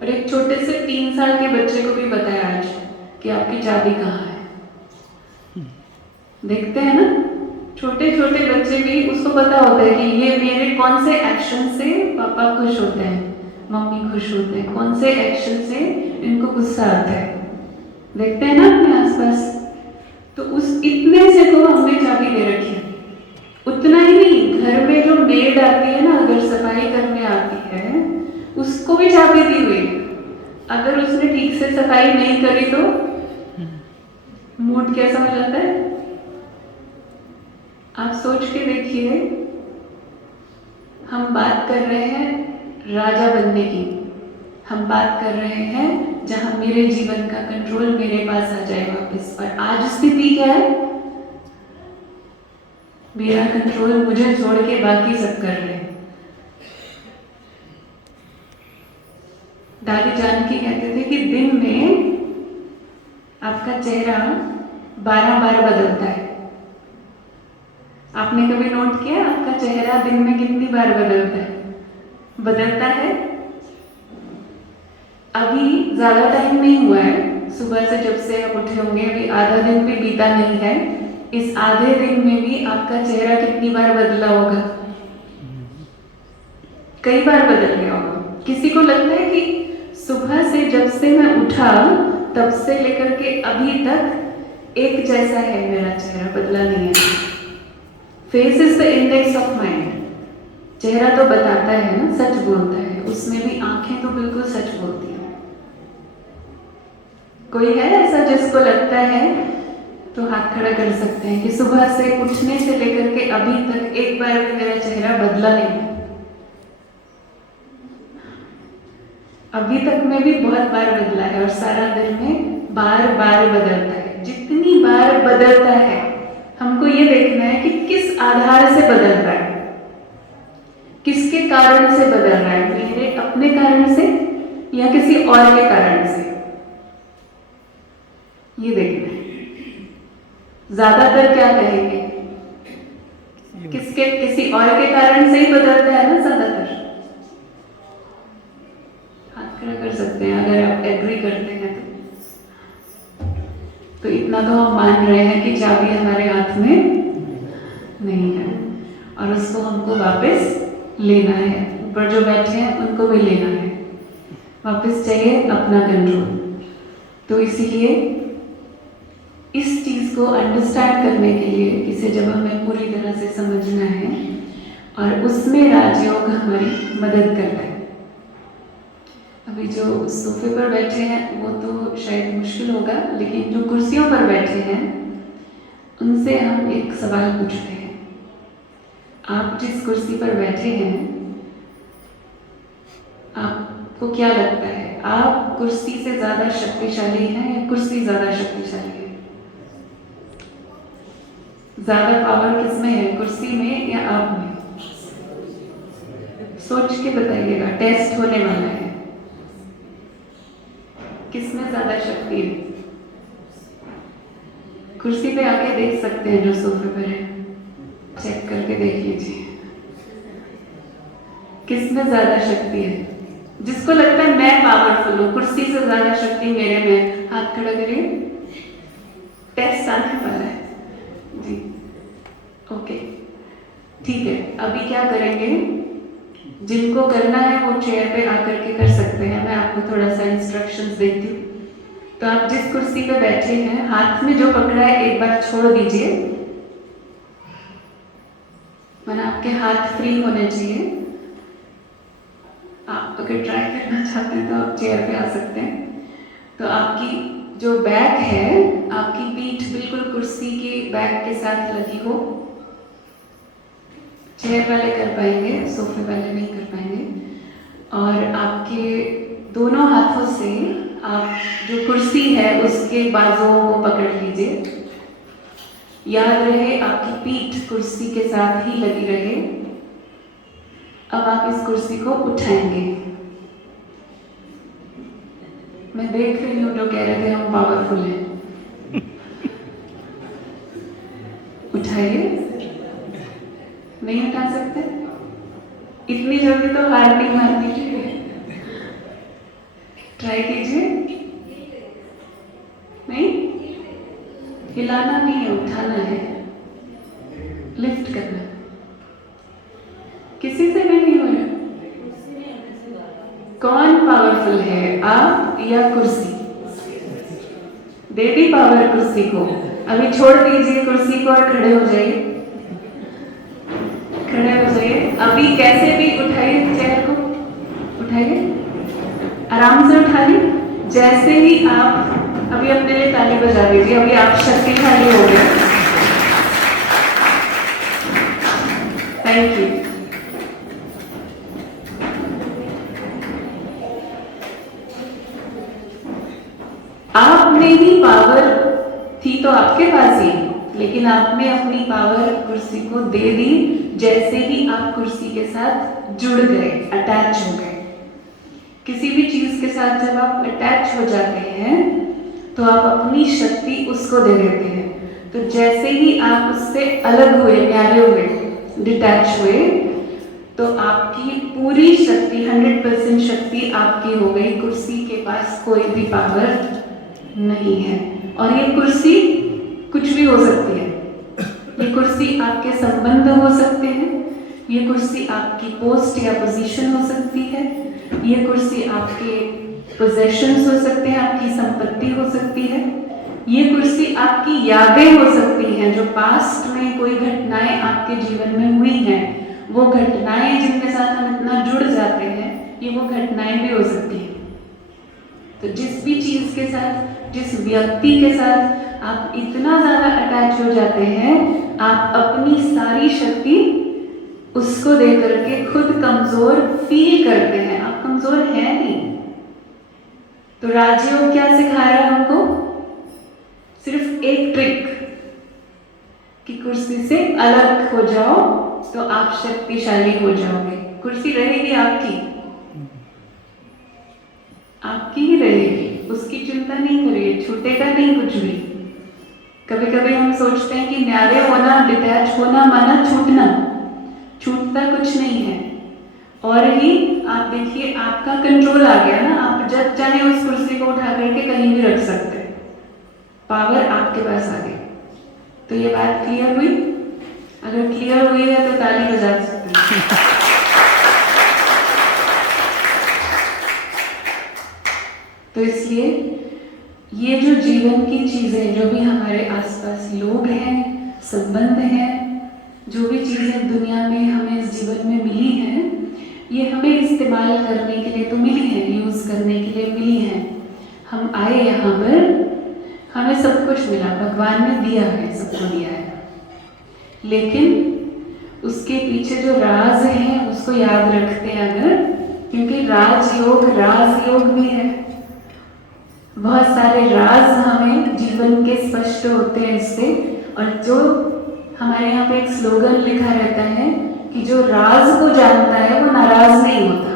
और एक छोटे से 3 साल के बच्चे को भी बताया आज कि आपकी चाबी कहाँ है। देखते हैं ना, छोटे छोटे बच्चे भी, उसको पता होता है कि ये मेरे कौन से एक्शन से पापा खुश होते हैं, मम्मी खुश होते हैं, कौन से एक्शन से इनको गुस्सा आता है। देखते हैं ना अपने आसपास। तो उस इतने से तो हमने चाबी दे रखी है। उतना ही नहीं, घर में जो मेड आती है ना, अगर सफाई करने आती है, उसको भी चाबी दी हुई है। अगर उसने ठीक से सफाई नहीं करी तो मूड कैसा हो जाता है? आप सोच के देखिए, हम बात कर रहे हैं राजा बनने की, हम बात कर रहे हैं जहां मेरे जीवन का कंट्रोल मेरे पास आ जाए वापस। और आज स्थिति क्या है? मेरा कंट्रोल मुझे छोड़ के बाकी सब कर रहे हैं। दादी जानकी कहते थे कि दिन में आपका चेहरा 12 बार बदलता है। आपने कभी नोट किया आपका चेहरा दिन में कितनी बार बदलता है? बदलता है। अभी ज्यादा टाइम नहीं हुआ है, सुबह से जब से आप उठे होंगे, अभी आधा दिन भी बीता नहीं है। इस आधे दिन में भी आपका चेहरा कितनी बार बदला होगा? कई बार बदल गया होगा। किसी को लगता है कि सुबह से जब से मैं उठा तब से लेकर के अभी तक एक जैसा है मेरा चेहरा, बदला नहीं है। Face is the index of mind. चेहरा तो बताता है ना, सच बोलता है, उसमें भी आंखें तो बिल्कुल सच बोलती हैं। कोई है ऐसा जिसको लगता है? तो हाथ खड़ा कर सकते हैं कि सुबह से उठने से लेकर के अभी तक एक बार भी मेरा चेहरा बदला नहीं। अभी तक में भी बहुत बार बदला है, और सारा दिन में बार बार बदलता है। जितनी बार बदलता है, हमको ये देखना है कि किस आधार से बदल रहा है, किस किसके कारण से बदल रहा है, मेरे अपने कारण से या किसी और के कारण से, ये देखना है। ज्यादातर क्या कहेंगे, किसी और के कारण से ही बदलता है ना ज्यादातर। हाथ खड़ा कर सकते हैं अगर आप एग्री करते हैं तो इतना तो हम मान रहे हैं कि चाबी हमारे हाथ में नहीं है और उसको हमको वापस लेना है। ऊपर जो बैठे हैं उनको भी लेना है, वापस चाहिए अपना कंट्रोल। तो इसीलिए इस चीज को अंडरस्टैंड करने के लिए इसे जब हमें पूरी तरह से समझना है और उसमें राजयोग हमारी मदद करता है। अभी जो सोफे पर बैठे हैं वो तो शायद मुश्किल होगा, लेकिन जो कुर्सियों पर बैठे हैं उनसे हम एक सवाल पूछते हैं। आप जिस कुर्सी पर बैठे हैं आपको क्या लगता है, आप कुर्सी से ज्यादा शक्तिशाली हैं या कुर्सी ज्यादा शक्तिशाली है? ज्यादा पावर किसमें है, कुर्सी में या आप में? सोच के बताइएगा, टेस्ट होने वाला है। किसमें ज्यादा शक्ति है? कुर्सी पे आके देख सकते हैं जो सोफे पर है, चेक करके देख लीजिए किसमें ज्यादा शक्ति है। जिसको लगता है मैं पावरफुल हूं, कुर्सी से ज्यादा शक्ति मेरे में, हाथ खड़ा करिए। टेस्ट आने वाला है जी। ओके ठीक है, अभी क्या करेंगे, जिनको करना है वो चेयर पे आकर के कर सकते हैं। मैं आपको थोड़ा सा इंस्ट्रक्शंस देती हूँ। तो आप जिस कुर्सी पे बैठे हैं हाथ में जो पकड़ा है एक बार छोड़ दीजिए, मैंने आपके हाथ फ्री होने चाहिए। आप अगर ट्राई करना चाहते हैं तो आप चेयर पे आ सकते हैं। तो आपकी जो बैक है, आपकी पीठ बिल्कुल कुर्सी के बैक के साथ लगी हो। चेयर वाले कर पाएंगे, सोफे वाले नहीं कर पाएंगे। और आपके दोनों हाथों से आप जो कुर्सी है उसके बाजुओं को पकड़ लीजिए। याद रहे आपकी पीठ कुर्सी के साथ ही लगी रहे। अब आप इस कुर्सी को उठाएंगे। मैं देख रही हूँ जो कह रहे थे हम पावरफुल हैं। उठाइए। नहीं उठा सकते? इतनी जल्दी तो हार नहीं मारनी चाहिए। ट्राई कीजिए। नहीं, हिलाना नहीं है, उठाना है, लिफ्ट करना। किसी से भी नहीं हो रहा। कौन पावरफुल है, आप या कुर्सी? दे दी पावर कुर्सी को। अभी छोड़ दीजिए कुर्सी को और खड़े हो जाइए। खड़े हो जाइए। अभी कैसे भी उठाइए, चेयर को उठाइए, आराम से उठाइए। जैसे ही आप, अभी अपने लिए ताली बजा दीजिए, अभी आप शक्तिशाली हो गए। Thank you. आपने ही पावर थी तो आपके पास ही, लेकिन आपने अपनी पावर कुर्सी को दे दी जैसे ही आप कुर्सी के साथ जुड़ गए, अटैच हो गए। किसी भी चीज के साथ जब आप अटैच हो जाते हैं तो आप अपनी शक्ति उसको दे देते हैं। तो जैसे ही आप उससे अलग हुए, न्यारे हुए, डिटैच हुए, तो आपकी पूरी शक्ति, 100% शक्ति आपकी हो गई। कुर्सी के पास कोई भी पावर नहीं है। और ये कुर्सी कुछ भी हो सकती है। ये कुर्सी आपके संबंध हो सकते हैं, ये कुर्सी आपकी पोस्ट या पोजीशन हो सकती है, ये कुर्सी आपके पोजेशंस हो सकते हैं, आपकी संपत्ति हो सकती है, ये कुर्सी आपकी यादें हो सकती हैं, जो पास्ट में कोई घटनाएं आपके जीवन में हुई हैं, वो घटनाएं जिनके साथ हम इतना जुड़ जाते हैं, ये वो घटनाएं भी हो सकती हैं। तो जिस भी चीज के साथ, जिस व्यक्ति के साथ आप इतना ज्यादा अटैच हो जाते हैं, आप अपनी सारी शक्ति उसको दे करके खुद कमजोर फील करते हैं। आप कमजोर हैं नहीं। तो राजयोग क्या सिखा रहा है हमको? सिर्फ एक ट्रिक कि कुर्सी से अलग हो जाओ तो आप शक्तिशाली हो जाओगे। कुर्सी रहेगी आपकी, आपकी ही रहेगी, उसकी चिंता नहीं करिए, छूटेगा नहीं कुछ भी। कभी कभी हम सोचते हैं कि न्यारे होना, डिटैच होना माना छूटना, छूटता कुछ नहीं है। और ही आप देखिए आपका कंट्रोल आ गया ना, आप जब चाहे उस कुर्सी को उठा करके कहीं भी रख सकते हैं, पावर आपके पास आ गई। तो ये बात क्लियर हुई? अगर क्लियर हुई है तो ताली बजा सकते हैं। तो इसलिए ये जो जीवन की चीजें, जो भी हमारे आसपास लोग हैं, संबंध हैं, जो भी चीजें दुनिया में हमें इस जीवन में मिली हैं, ये हमें इस्तेमाल करने के लिए तो मिली है, यूज करने के लिए मिली है। हम आए यहाँ पर, हमें सब कुछ मिला, भगवान ने दिया है, सबको दिया है, लेकिन उसके पीछे जो राज है उसको याद रखते हैं अगर, क्योंकि राजयोग भी है, बहुत सारे राज हमें जीवन के स्पष्ट होते हैं इससे। और जो हमारे यहाँ पे एक स्लोगन लिखा रहता है कि जो राज को जानता है वो नाराज नहीं होता।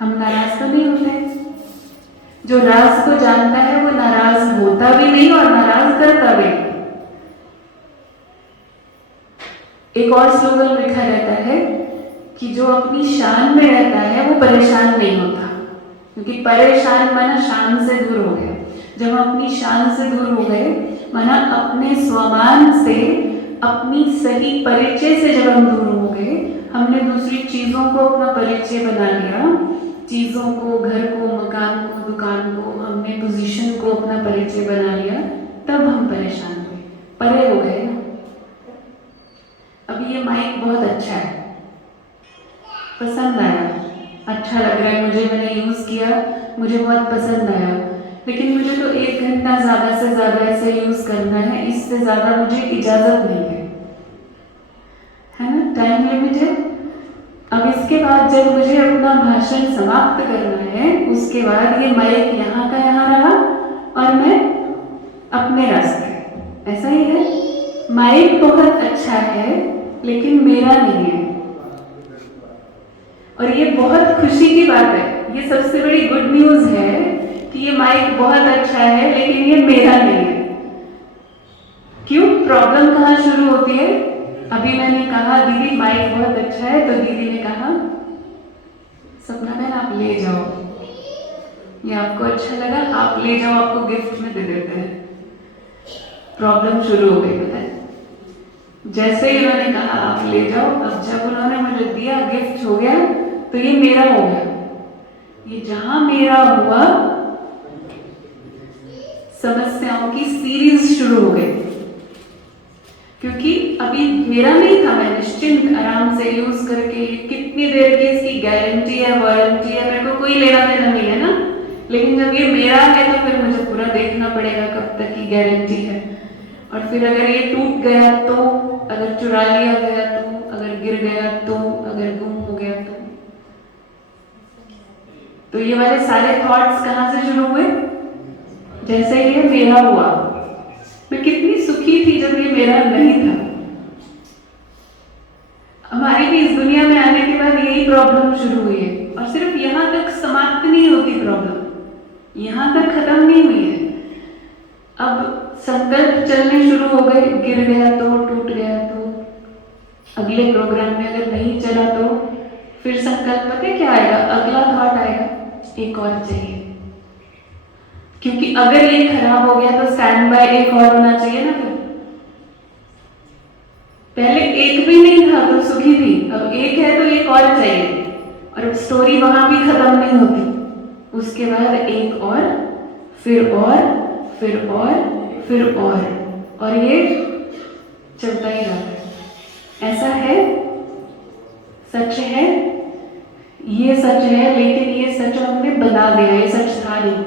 हम नाराज तो नहीं होते, जो राज को जानता है वो नाराज होता भी नहीं और नाराज करता भी नहीं। एक और स्लोगन लिखा रहता है कि जो अपनी शान में रहता है वो परेशान नहीं होता, क्योंकि परेशान माना शान से दूर हो गए। जब हम अपनी शान से दूर हो गए माना अपने स्वमान से, अपनी सही परिचय से जब हम दूर हो गए, हमने दूसरी चीजों को अपना परिचय बना लिया, चीजों को, घर को, मकान को, दुकान को, हमने पोजीशन को अपना परिचय बना लिया, तब हम परेशान हुए, परे हो गए ना। अभी ये माइक बहुत अच्छा है, पसंद आया, अच्छा लग रहा है मुझे, मैंने यूज किया, मुझे बहुत पसंद आया, लेकिन मुझे तो 1 घंटा ज्यादा से ज्यादा ऐसे यूज करना है, इससे ज्यादा मुझे इजाजत नहीं है ना, टाइम लिमिट है। अब इसके बाद जब मुझे अपना भाषण समाप्त करना है, उसके बाद ये माइक यहाँ का यहाँ रहा और मैं अपने रास्ते, ऐसा ही है। माइक बहुत अच्छा है लेकिन मेरा नहीं है, और ये बहुत खुशी की बात है, ये सबसे बड़ी गुड न्यूज है कि ये माइक बहुत अच्छा है लेकिन ये मेरा नहीं है। क्यों? प्रॉब्लम कहाँ शुरू होती है? अभी मैंने कहा दीदी माइक बहुत अच्छा है, तो दीदी ने कहा सपना बहन आप ले जाओ, ये आपको अच्छा लगा, आप ले जाओ, आपको गिफ्ट में दे देते हैं। प्रॉब्लम शुरू हो गई, पता है? जैसे ही उन्होंने कहा आप ले जाओ, अब जब उन्होंने मुझे दिया, गिफ्ट हो गया, तो ये मेरा हो गया। ये जहां मेरा हुआ, समस्याओं की सीरीज शुरू हो गई, क्योंकि अभी मेरा नहीं था, मैं निश्चिंत आराम से यूज करके, कितनी देर की इसकी गारंटी है, वारंटी है, मेरे को कोई लेना देना नहीं है ना। लेकिन जब ये मेरा है तो फिर मुझे पूरा देखना पड़ेगा कब तक की गारंटी है, और फिर अगर ये टूट गया तो, अगर चुरा लिया गया तो, अगर गिर गया तो, अगर गुम हो गया तो ये वाले सारे थॉट्स कहां से शुरू हुए? जैसे ये मेरा हुआ, मैं कितनी सुखी थी जब ये मेरा नहीं था। हमारी भी इस दुनिया में आने के बाद यही प्रॉब्लम शुरू हुई है, और सिर्फ यहां तक समाप्त नहीं होती प्रॉब्लम, यहां तक खत्म नहीं हुई है। अब संकल्प चलने शुरू हो गए, गिर गया तो, टूट गया तो, अगले प्रोग्राम में अगर नहीं चला तो फिर संकल्प पता है क्या आएगा? अगला थॉट आएगा, एक और चाहिए, क्योंकि अगर ये खराब हो गया तो स्टैंड बाय एक और होना चाहिए ना। फिर पहले एक भी नहीं था तो सुखी थी, अब एक है तो एक और चाहिए, और स्टोरी वहां भी खत्म नहीं होती, उसके बाद एक और, फिर और, फिर और, फिर और ये चलता ही रहता है। ऐसा है, सच है, ये सच है, लेकिन ये सच हमने बना दिया, ये सच था नहीं।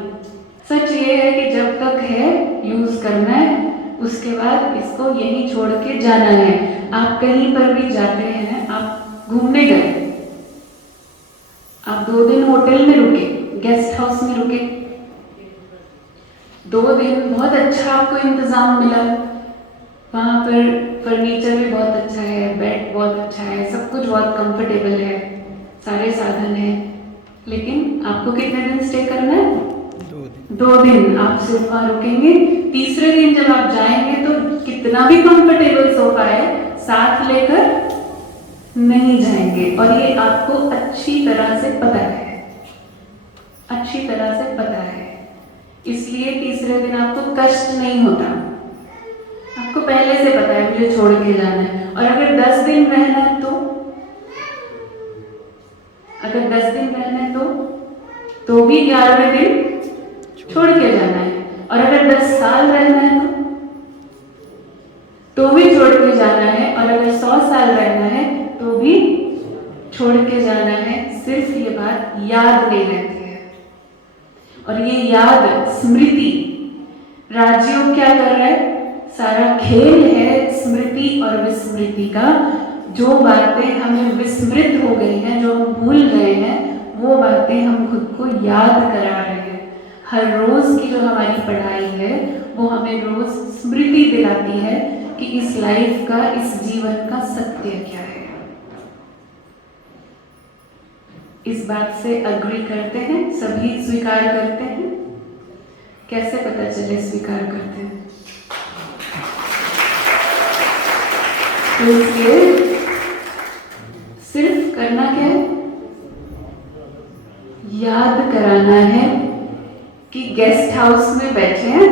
सच ये है कि जब तक है यूज करना है, उसके बाद इसको यहीं छोड़ के जाना है। आप कहीं पर भी जाते हैं, आप घूमने गए, आप 2 दिन होटल में रुके, गेस्ट हाउस में रुके, 2 दिन बहुत अच्छा आपको इंतजाम मिला, वहाँ पर फर्नीचर भी बहुत अच्छा है, बेड बहुत अच्छा है, सब कुछ बहुत कंफर्टेबल है, सारे साधन है। लेकिन आपको कितने दिन स्टे करना है? 2 दिन आप सिर्फ वहाँ रुकेंगे। तीसरे दिन जब आप जाएंगे तो कितना भी कंफर्टेबल सोफा है साथ लेकर नहीं जाएंगे, और ये आपको अच्छी तरह से पता है, अच्छी तरह से पता है। इसलिए तीसरे दिन आपको कष्ट नहीं होता, आपको पहले से पता है मुझे छोड़ के जाना है। और अगर 10 दिन रहना है तो, अगर 10 दिन रहना है तो भी 11वें दिन छोड़ के जाना है। और अगर 10 साल रहना है तो भी छोड़ के जाना है। और अगर 100 साल रहना है तो भी छोड़ के जाना है। सिर्फ ये बात याद नहीं रहती है। और ये याद, स्मृति, राजयोग क्या कर रहा है? सारा खेल है स्मृति और विस्मृति का। जो बातें हमें विस्मृत हो गई हैं, जो हम भूल गए हैं, वो बातें हम खुद को याद करा रहे हैं। हर रोज की जो हमारी पढ़ाई है वो हमें रोज स्मृति दिलाती है कि इस लाइफ का, इस जीवन का सत्य क्या है। इस बात से अग्री करते हैं सभी, स्वीकार करते हैं? कैसे पता चले स्वीकार करते हैं? तो इसलिए सिर्फ करना क्या है? याद कराना है कि गेस्ट हाउस में बैठे हैं,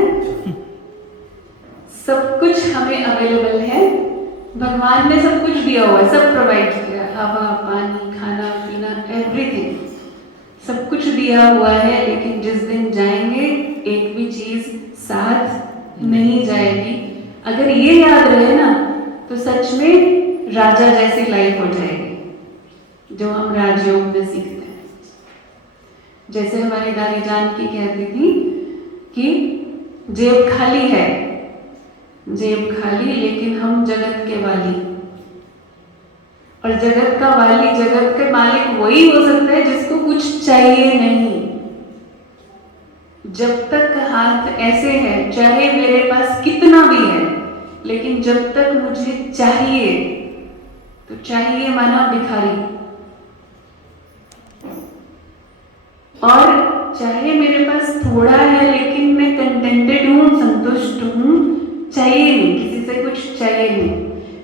सब कुछ हमें अवेलेबल है, भगवान ने सब कुछ दिया हुआ है, सब प्रोवाइड किया, हवा, पानी, खाना पीना, एवरीथिंग, सब कुछ दिया हुआ है। लेकिन जिस दिन जाएंगे एक भी चीज साथ नहीं जाएगी। अगर ये याद रहे ना तो सच में राजा जैसी लाइफ हो जाएगी, जो हम राजयोग में सीखते हैं। जैसे हमारी दादी जानकी कहती थी कि जेब खाली है, जेब खाली, लेकिन हम जगत के वाली। और जगत का वाली, जगत के मालिक वही हो सकता है जिसको कुछ चाहिए नहीं। जब तक हाथ ऐसे है, चाहे मेरे पास कितना भी है, लेकिन जब तक मुझे चाहिए, तो चाहिए माना भिखारी। और चाहे मेरे पास थोड़ा है लेकिन मैं कंटेंटेड हूँ, संतुष्ट हूँ, चाहिए नहीं, किसी से कुछ चाहिए नहीं,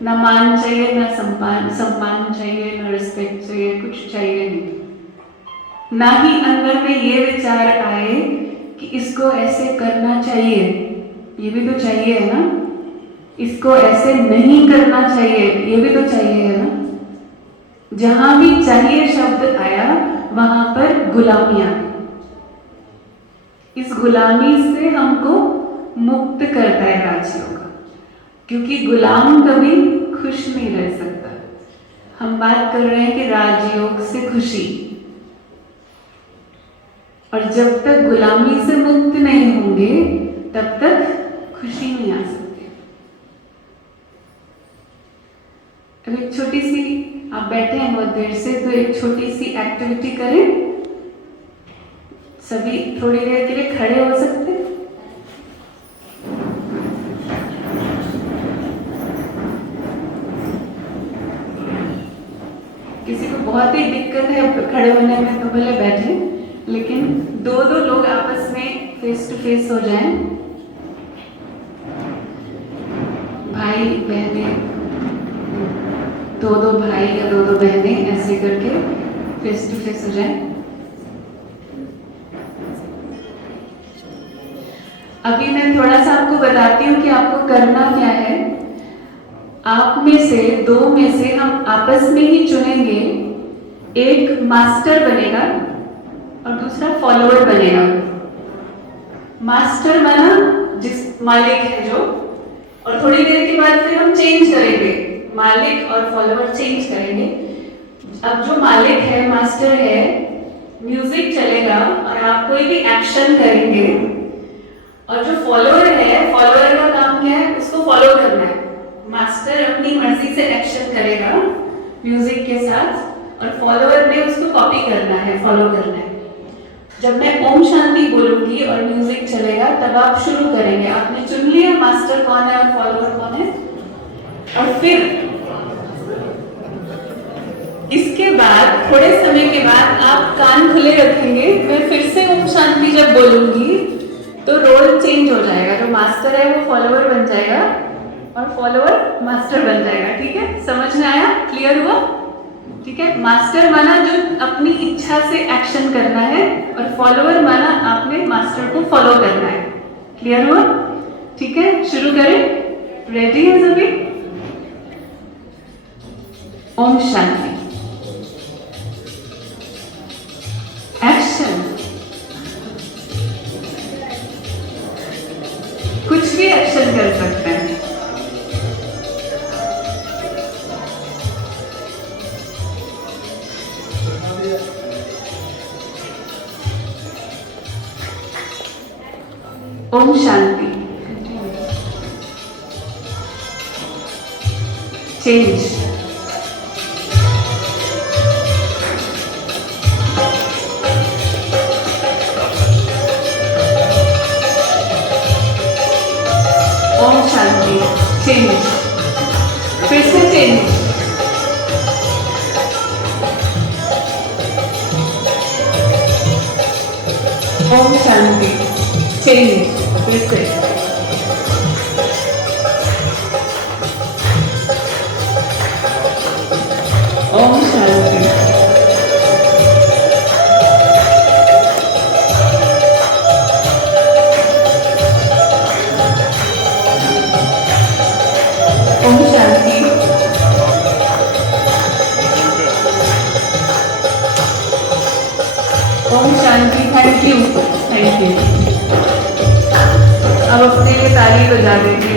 ना मान चाहिए, ना सम्मान चाहिए, ना रिस्पेक्ट चाहिए, कुछ चाहिए नहीं। ना ही अंदर में ये विचार आए कि इसको ऐसे करना चाहिए, ये भी तो चाहिए है ना, इसको ऐसे नहीं करना चाहिए, ये भी तो चाहिए है ना। जहां भी चाहिए शब्द आया वहां पर गुलामी आ गई। इस गुलामी से हमको मुक्त करता है राजयोग, क्योंकि गुलाम कभी खुश नहीं रह सकता। हम बात कर रहे हैं कि राजयोग से खुशी, और जब तक गुलामी से मुक्त नहीं होंगे तब तक खुशी नहीं आ सकती। अब एक छोटी सी, आप बैठे हैं बहुत देर से, तो एक छोटी सी एक्टिविटी करें। सभी थोड़ी देर के लिए खड़े हो सकते हैं। किसी को बहुत ही दिक्कत है खड़े होने में तो भले बैठे, लेकिन 2-2 लोग आपस में फेस टू फेस हो जाएं। भाई बहनें, 2-2 भाई या 2-2 बहनें, ऐसे करके फेस टू फेस हो जाएं। अभी मैं थोड़ा सा आपको बताती हूँ कि आपको करना क्या है। आप में से 2 में से हम आपस में ही चुनेंगे, एक मास्टर बनेगा और दूसरा फॉलोअर बनेगा। मास्टर बना जिस मालिक है जो, और थोड़ी देर के बाद फिर हम चेंज करेंगे, मालिक और फॉलोअर चेंज करेंगे। अब जो मालिक है, मास्टर है, म्यूजिक चलेगा और आप कोई भी एक्शन करेंगे, और जो फॉलोअर है, फॉलोअर का काम क्या है? उसको फॉलो करना है। मास्टर अपनी मर्जी से एक्शन करेगा म्यूजिक के साथ, और फॉलोअर ने उसको कॉपी करना है, फॉलो करना है। जब मैं ओम शांति बोलूंगी और म्यूजिक चलेगा तब आप शुरू करेंगे। आपने चुन लिया मास्टर कौन है और फॉलोअर कौन है? और फिर इसके बाद थोड़े समय के बाद आप कान खुले रखेंगे, मैं फिर से ओम शांति जब बोलूंगी तो रोल चेंज हो जाएगा, जो मास्टर है वो फॉलोअर बन जाएगा और फॉलोअर मास्टर बन जाएगा। ठीक है, समझ में आया? क्लियर हुआ? ठीक है, मास्टर माना जो अपनी इच्छा से एक्शन करना है और फॉलोअर माना आपने मास्टर को फॉलो करना है। क्लियर हुआ? ठीक है, शुरू करें। रेडी है सभी? ओम शांति। एक्शन। कुछ भी एक्शन कर सकते हैं। ओम शांति। चेंज। ओम शांति। चेंज। फिर से चेंज। ओम शांति। चेंज। फिर से। ओम शांति। ओम शांति। ओम शांति। Thank you, thank you. अब अपने लिए ताली बजा देंगे।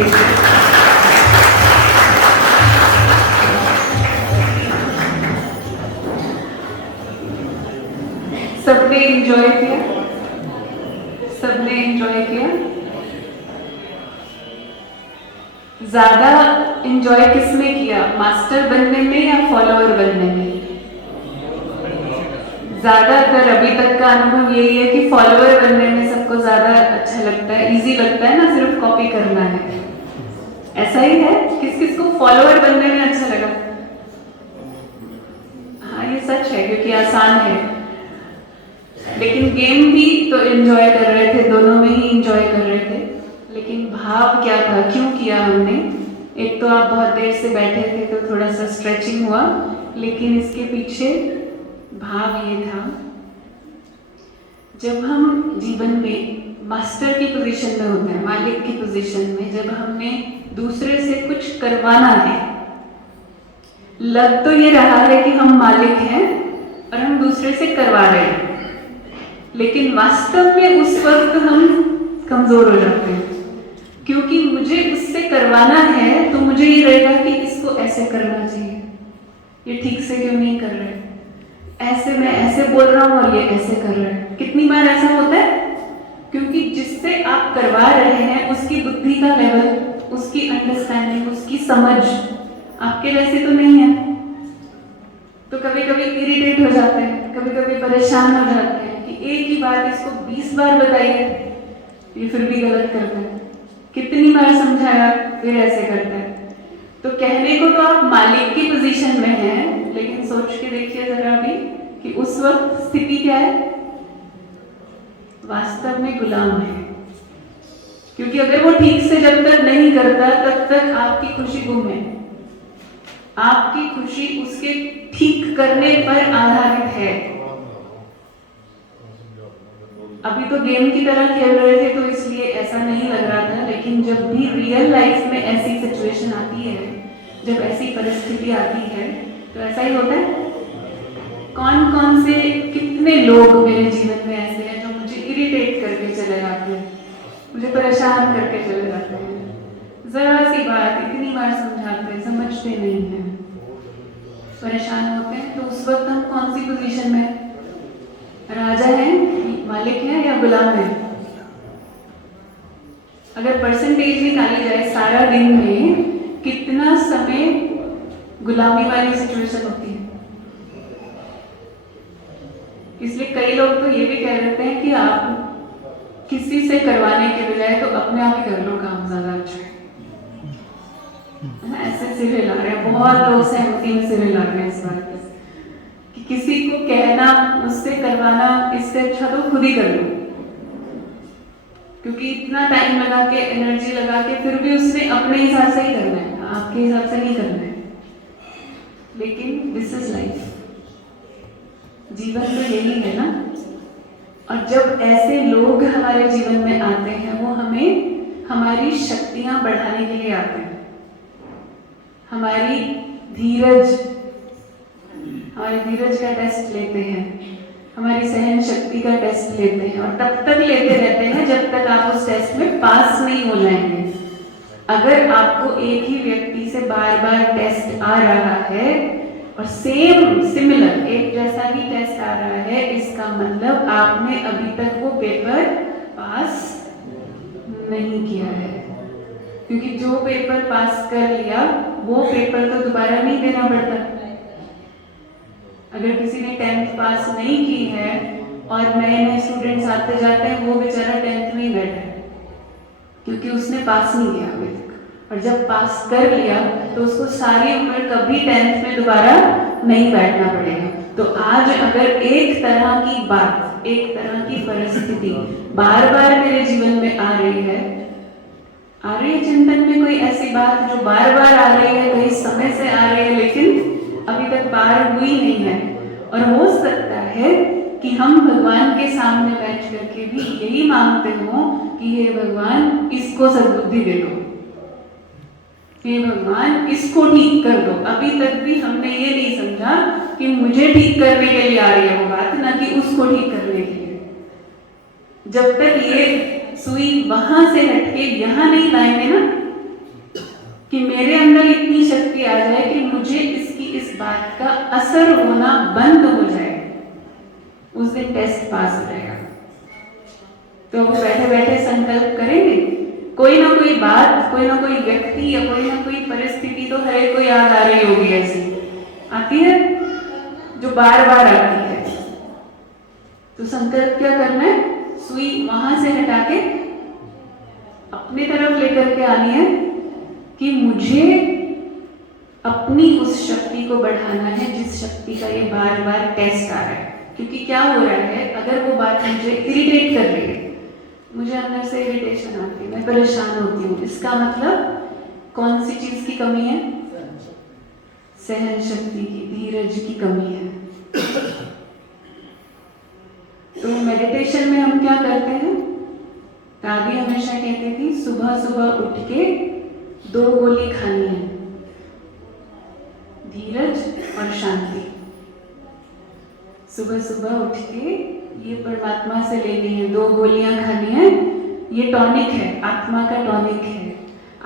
सबने एंजॉय किया? सबने एंजॉय किया? ज्यादा एंजॉय किसने किया, मास्टर बनने में या फॉलोअर बनने में? ज्यादातर अभी तक का अनुभव यही है कि फॉलोअर बनने में सबको ज्यादा अच्छा लगता है, इजी लगता है ना, सिर्फ कॉपी करना है। ऐसा ही है? किस किस को फॉलोअर बनने में अच्छा लगा? हाँ, ये सच है क्योंकि आसान है। लेकिन गेम भी तो एंजॉय कर रहे थे, दोनों में ही एंजॉय कर रहे थे, लेकिन भाव क्या था, क्यों किया हमने? एक तो आप बहुत देर से बैठे थे तो थोड़ा सा स्ट्रेचिंग हुआ, लेकिन इसके पीछे भाव ये था, जब हम जीवन में मास्टर की पोजीशन में होते हैं, मालिक की पोजीशन में, जब हमें दूसरे से कुछ करवाना है, लग तो ये रहा है कि हम मालिक हैं और हम दूसरे से करवा रहे हैं, लेकिन वास्तव में उस वक्त हम कमजोर हो जाते हैं, क्योंकि मुझे उससे करवाना है तो मुझे ये रहेगा कि इसको ऐसे करना चाहिए, ये ठीक से क्यों नहीं कर रहे, ऐसे मैं ऐसे बोल रहा हूँ और ये ऐसे कर रहे हैं। कितनी बार ऐसा होता है? क्योंकि जिससे आप करवा रहे हैं उसकी बुद्धि का लेवल, उसकी अंडरस्टैंडिंग, उसकी समझ आपके जैसे तो नहीं है, तो कभी कभी इरिटेट हो जाते हैं, कभी कभी परेशान हो जाते हैं कि एक ही बात इसको 20 बार बताइए, ये फिर भी गलत करता है, कितनी बार समझाया फिर ऐसे करता है। तो कहने को तो आप मालिक की पोजीशन में हैं, लेकिन सोच के देखिए जरा भी कि उस वक्त स्थिति क्या है, वास्तव में गुलाम है। क्योंकि अगर वो ठीक से जब तक नहीं करता तब तक आपकी खुशी गुम है, आपकी खुशी उसके ठीक करने पर आधारित है। अभी तो गेम की तरह खेल रहे थे तो इसलिए ऐसा नहीं लग रहा था, लेकिन जब भी रियल लाइफ में ऐसी सिचुएशन आती है, जब ऐसी परिस्थिति आती है, तो ऐसा ही होता है। कौन कौन से कितने लोग मेरे जीवन में ऐसे हैं जो मुझे इरिटेट करके चले जाते हैं, मुझे परेशान करके चले जाते हैं, जरा सी बात इतनी बार समझाते हैं, समझते नहीं हैं, परेशान होते हैं। तो उस वक्त हम कौन सी पोजीशन में, राजा हैं, मालिक हैं या गुलाम हैं? अगर परसेंटेज निकाली जाए सारा दिन में कितना समय गुलामी वाली सिचुएशन होती है। इसलिए कई लोग तो ये भी कह देते हैं कि आप किसी से करवाने के बजाय तो अपने आप ही कर लो काम, ज्यादा अच्छा है। ऐसे सिर हिला रहे हैं, बहुत लोग सहमति में सिर हिला रहे हैं इस बात पे कि किसी को कहना, उससे करवाना, इससे अच्छा तो खुद ही कर लो, क्योंकि इतना टाइम लगा के, एनर्जी लगा के, फिर भी उसने अपने हिसाब से ही करना है, आपके हिसाब से नहीं करना है। लेकिन दिस इज लाइफ, जीवन तो यही है ना। और जब ऐसे लोग हमारे जीवन में आते हैं, वो हमें हमारी शक्तियां बढ़ाने के लिए आते हैं, हमारी धीरज का टेस्ट लेते हैं, हमारी सहन शक्ति का टेस्ट लेते हैं, और तब तक लेते रहते हैं जब तक आप उस टेस्ट में पास नहीं हो जाएंगे। अगर आपको एक ही व्यक्ति से बार बार टेस्ट आ रहा है और सिमिलर एक जैसा ही टेस्ट आ रहा है, इसका मतलब आपने अभी तक वो पेपर पास नहीं किया है, क्योंकि जो पेपर पास कर लिया वो पेपर तो दोबारा नहीं देना पड़ता। अगर किसी ने 10th पास नहीं की है और नए नए स्टूडेंट्स आते जाते हैं, वो बेचारा 10th में ही बैठा है, क्योंकि उसने पास नहीं किया अभी तक। और जब पास कर लिया तो उसको सारी उम्र कभी 10th में दोबारा नहीं बैठना पड़ेगा। तो आज अगर एक तरह की बात, एक तरह की परिस्थिति बार बार मेरे जीवन में आ रही है चिंतन में कोई ऐसी बात जो बार बार आ रही है, कई समय से आ रही है, लेकिन अभी तक पार हुई नहीं है, और हो सकता है कि हम भगवान के सामने बैठ करके भी यही मांगते हो कि हे भगवान इसको सद्बुद्धि दे दो, हे भगवान इसको ठीक कर दो। अभी तक भी हमने ये नहीं समझा कि मुझे ठीक करने के लिए आ रही है वो बात, ना कि उसको ठीक करने के लिए। जब तक ये सुई वहां से हटके यहां नहीं लाएंगे ना, कि मेरे अंदर इतनी शक्ति आ जाए कि मुझे इसकी इस बात का असर होना बंद हो जाए, उस दिन टेस्ट पास हो जाएगा। तो अब बैठे बैठे संकल्प करेंगे, कोई ना कोई बात, कोई ना कोई व्यक्ति या कोई ना कोई परिस्थिति तो हर एक को याद आ रही होगी, ऐसी आती है जो बार बार आती है। तो संकल्प क्या करना है, सुई वहां से हटा के अपनी तरफ लेकर के आनी है कि मुझे अपनी उस शक्ति को बढ़ाना है जिस शक्ति का ये बार बार टेस्ट आ रहा है। क्योंकि क्या हो रहा है, अगर वो बात मुझे इरिटेट कर रही है, मुझे अंदर से इरिटेशन आती है, मैं परेशान होती हूँ, इसका मतलब कौन सी चीज की कमी है, सहन शक्ति की, धीरज की कमी है। तो मेडिटेशन में हम क्या करते हैं, दादी हमेशा कहती थी सुबह सुबह उठ के 2 गोली खानी है, धीरज और शांति। सुबह सुबह उठ के ये परमात्मा से लेनी है, 2 गोलियां खानी है। ये टॉनिक है, आत्मा का टॉनिक है।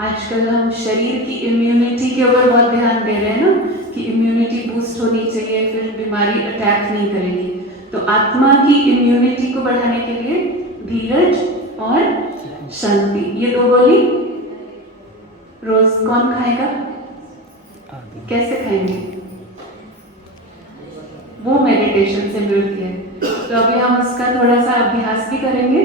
आजकल हम शरीर की इम्यूनिटी के ऊपर बहुत ध्यान दे रहे हैं ना, कि इम्यूनिटी बूस्ट होनी चाहिए, फिर बीमारी अटैक नहीं करेगी। तो आत्मा की इम्यूनिटी को बढ़ाने के लिए धीरज और शांति, ये 2 गोली रोज कौन खाएगा, कैसे खाएंगे, वो मेडिटेशन से मिलती है। तो अभी हम उसका थोड़ा सा अभ्यास भी करेंगे,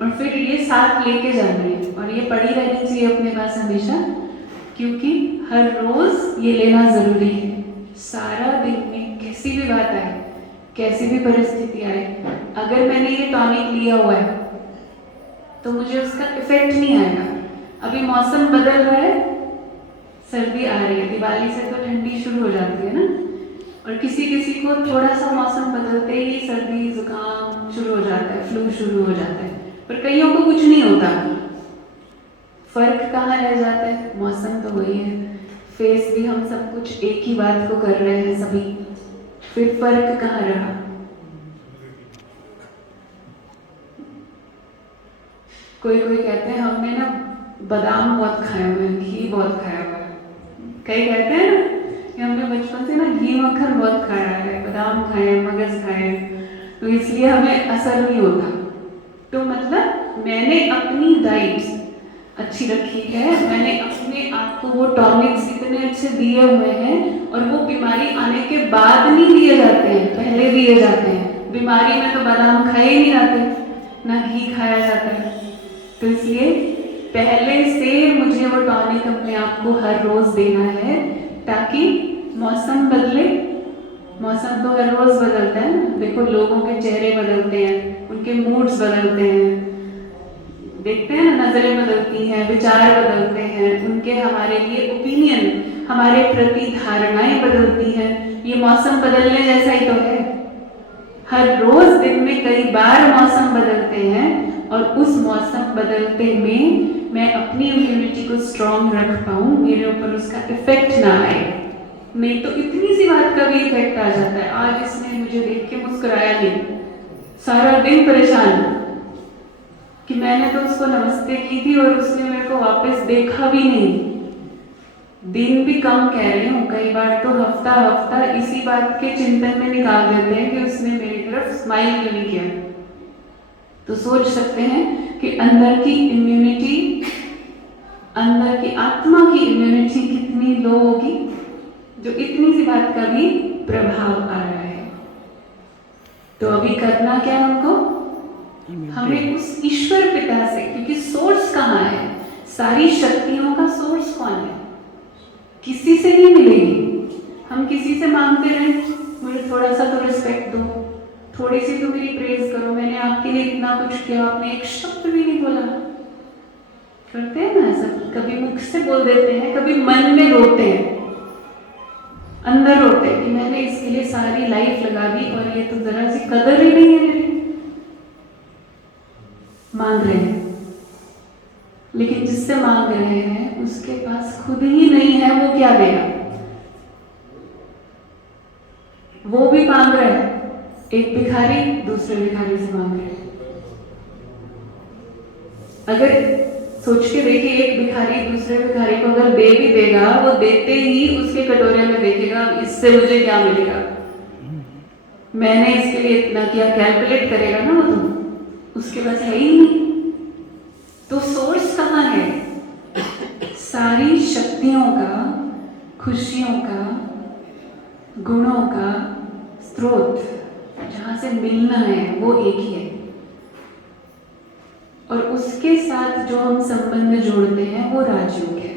और फिर ये साथ लेके जाना है, और ये पड़ी रहनी चाहिए अपने पास हमेशा, क्योंकि हर रोज ये लेना जरूरी है। सारा दिन में कैसी भी बात आए, कैसी भी परिस्थिति आए, अगर मैंने ये टॉनिक लिया हुआ है तो मुझे उसका इफेक्ट नहीं आएगा। अभी मौसम बदल रहा है, सर्दी आ रही है, दिवाली से तो ठंडी शुरू हो जाती है ना, और किसी किसी को थोड़ा सा मौसम बदलते ही सर्दी जुकाम शुरू हो जाता है, फ्लू शुरू हो जाता है, पर कईयों को कुछ नहीं होता। फर्क कहाँ रह जाता है, मौसम तो वही है, फेस भी हम सब कुछ एक ही बात को कर रहे हैं सभी, फिर फर्क कहाँ रहा। कोई कोई कहते हैं हमने ना बादाम बहुत खाए हुए हैं, घी बहुत खाया हुआ है। कई कहते हैं ना कि हमने बचपन से ना घी मक्खन बहुत खाया है, बादाम खाए, मगज खाए, तो इसलिए हमें असर नहीं होता। तो मतलब मैंने अपनी डाइट अच्छी रखी है, मैंने अपने आप को वो टॉनिक्स इतने अच्छे दिए हुए हैं, और वो बीमारी आने के बाद नहीं दिए जाते हैं, पहले दिए जाते हैं। बीमारी में तो बादाम खाए ही नहीं जाते, ना घी खाया जाता है। तो इसलिए पहले से मुझे वो टॉनिक अपने आप को हर रोज देना है, ताकि मौसम बदले। मौसम तो हर रोज बदलता है ना, देखो लोगों के चेहरे बदलते हैं, उनके मूड्स बदलते हैं, देखते हैं ना, नजरें बदलती हैं, विचार बदलते हैं, उनके हमारे लिए ओपिनियन, हमारे प्रति धारणाएं बदलती हैं। ये मौसम बदलने जैसा ही तो है। हर रोज दिन में कई बार मौसम बदलते हैं, और उस मौसम बदलते में मैं अपनी इम्यूनिटी को स्ट्रांग रख पाऊं, मेरे ऊपर उसका इफेक्ट ना आए। नहीं तो इतनी सी बात का भी इफेक्ट आ जाता है। आज इसने मुझे देख के मुस्कुराया नहीं, सारा दिन परेशान कि मैंने तो उसको नमस्ते की थी और उसने मेरे को वापस देखा भी नहीं। दिन भी कम कह रही हूँ, कई बार तो हफ्ता हफ्ता इसी बात के चिंतन में निकाल देते हैं कि उसने मेरी तरफ स्माइल क्यों नहीं किया। तो सोच सकते हैं कि अंदर की इम्यूनिटी, अंदर की आत्मा की इम्यूनिटी कितनी लो होगी, जो इतनी सी बात का भी प्रभाव आ रहा है। तो अभी करना क्या है हमको? हमें उस ईश्वर पिता से, क्योंकि सोर्स कहाँ है, सारी शक्तियों का सोर्स कौन है? किसी से नहीं मिलेगी। हम किसी से मांगते रहे, मुझे थोड़ा सा तो रिस्पेक्ट दो, थोड़ी सी तो मेरी प्रेज करो, मैंने आपके लिए इतना कुछ किया, आपने एक शब्द भी नहीं बोला। करते हैं ना ऐसा, कभी मुख से बोल देते हैं, कभी मन में रोते हैं, अंदर रोते हैं कि मैंने इसके लिए सारी लाइफ लगा दी और ये तो जरा सी कदर ही नहीं है मेरी। मांग रहे हैं, लेकिन जिससे मांग रहे हैं उसके पास खुद ही नहीं है, वो क्या देगा? वो भी मांग रहे हैं, एक भिखारी दूसरे भिखारी से मांग रहे हैं। अगर सोच के देखिए, एक भिखारी दूसरे भिखारी को अगर दे भी देगा, वो देते ही उसके कटोरे में देखेगा इससे मुझे क्या मिलेगा, मैंने इसके लिए इतना किया, कैलकुलेट करेगा ना वो, तो उसके पास है ही नहीं। तो सोर्स कहाँ है? सारी शक्तियों का, खुशियों का, गुणों का स्रोत जहां से मिलना है वो एक ही है, और उसके साथ जो हम संबंध जोड़ते हैं वो राजयोग है,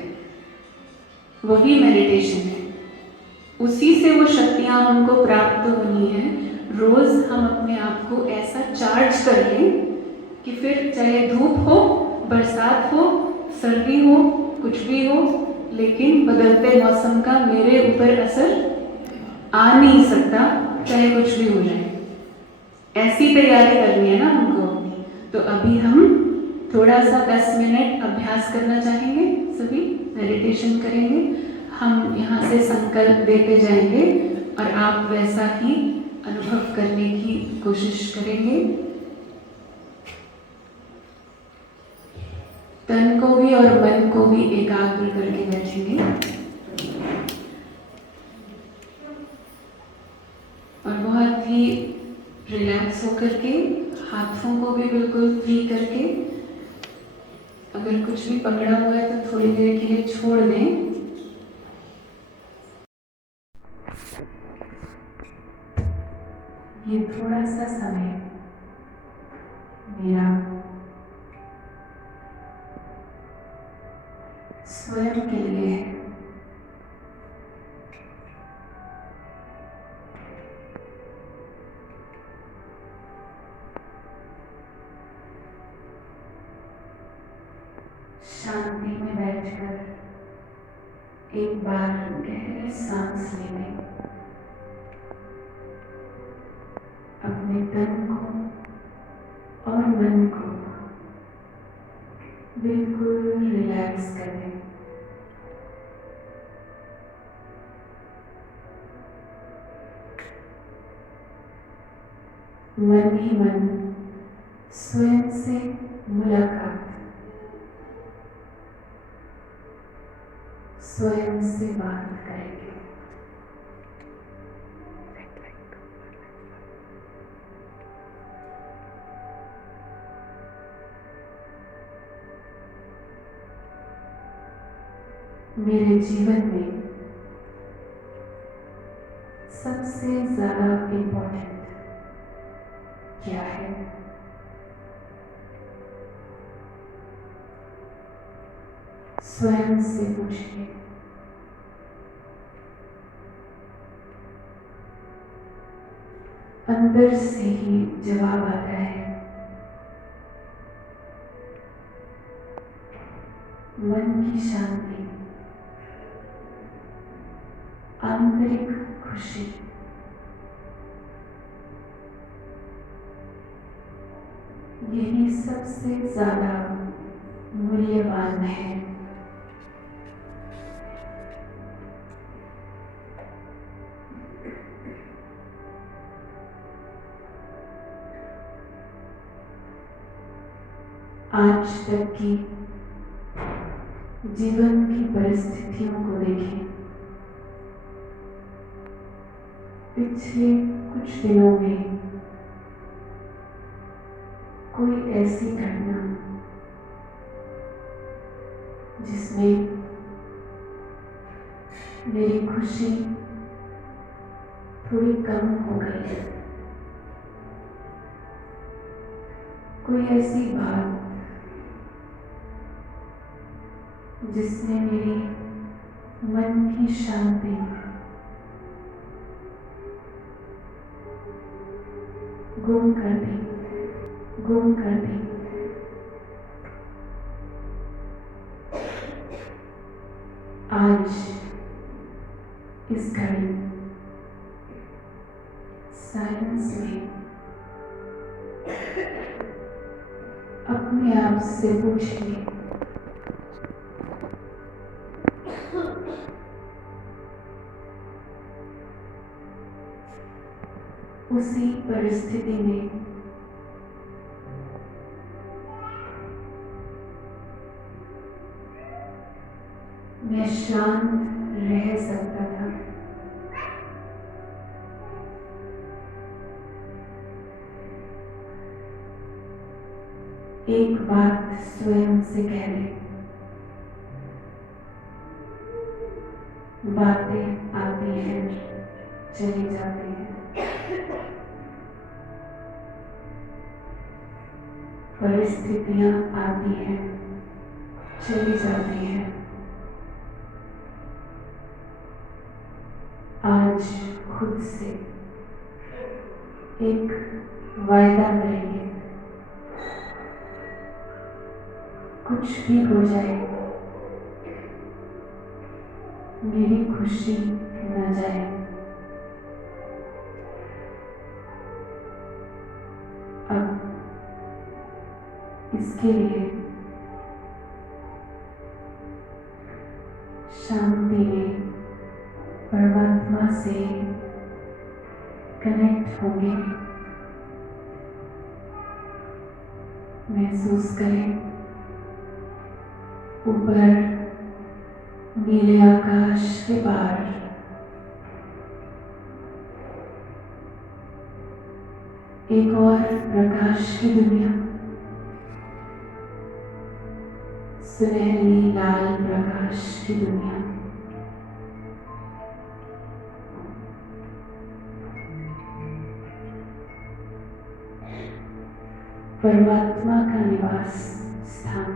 वही मेडिटेशन है। उसी से वो शक्तियां हमको प्राप्त होनी है। रोज हम अपने आप को ऐसा चार्ज कर लें कि फिर चाहे धूप हो, बरसात हो, सर्दी हो, कुछ भी हो, लेकिन बदलते मौसम का मेरे ऊपर असर आ नहीं सकता, चाहे कुछ भी हो जाए। ऐसी तैयारी करनी है ना हमको। तो अभी हम थोड़ा सा 10 मिनट अभ्यास करना चाहेंगे, सभी मेडिटेशन करेंगे। हम यहाँ से संकल्प देते जाएंगे और आप वैसा ही अनुभव करने की कोशिश करेंगे। तन को भी और मन को भी एकाग्र करके बैठेंगे, और बहुत ही रिलैक्स होकर के, हाथों को भी बिल्कुल फ्री करके, अगर कुछ भी पकड़ा हुआ है तो थोड़ी देर के लिए छोड़ दें। ये थोड़ा सा समय मेरा स्वयं के लिए है। शांति में बैठकर एक बार गहरे सांस लेने, अपने तन को और मन को बिल्कुल रिलैक्स करें। मन ही मन स्वयं से मुलाकात, स्वयं से बात करेंगे। मेरे जीवन में सबसे ज्यादा इम्पोर्टेंट क्या है? स्वयं से पूछिए, अंदर से ही जवाब आता है। मन की शांति, आंतरिक खुशी, यही सबसे ज्यादा मूल्यवान है। आज तक की जीवन की परिस्थितियों को देखें। पिछले कुछ दिनों में कोई ऐसी घटना जिसमें मेरी खुशी थोड़ी कम हो गई, कोई ऐसी बात जिसने मेरी मन की शांति गुम कर दी। आज इस घड़ी साइलेंस में अपने आप से पूछिए, उसी परिस्थिति में मैं शांत रह सकता था। एक बात स्वयं से कह ले, बातें आती हैं, चली जाती हैं, परिस्थितियां आती हैं, चली जाती हैं। आज खुद से एक वायदा करेंगे, कुछ भी हो जाए मेरी खुशी न जाए। अब इसके लिए शांति में परमात्मा से कनेक्ट होंगे। महसूस करें ऊपर नीले आकाश के पार एक और प्रकाश की दुनिया, सुनहरी लाल प्रकाश की दुनिया। परमात्मा का निवास स्थान,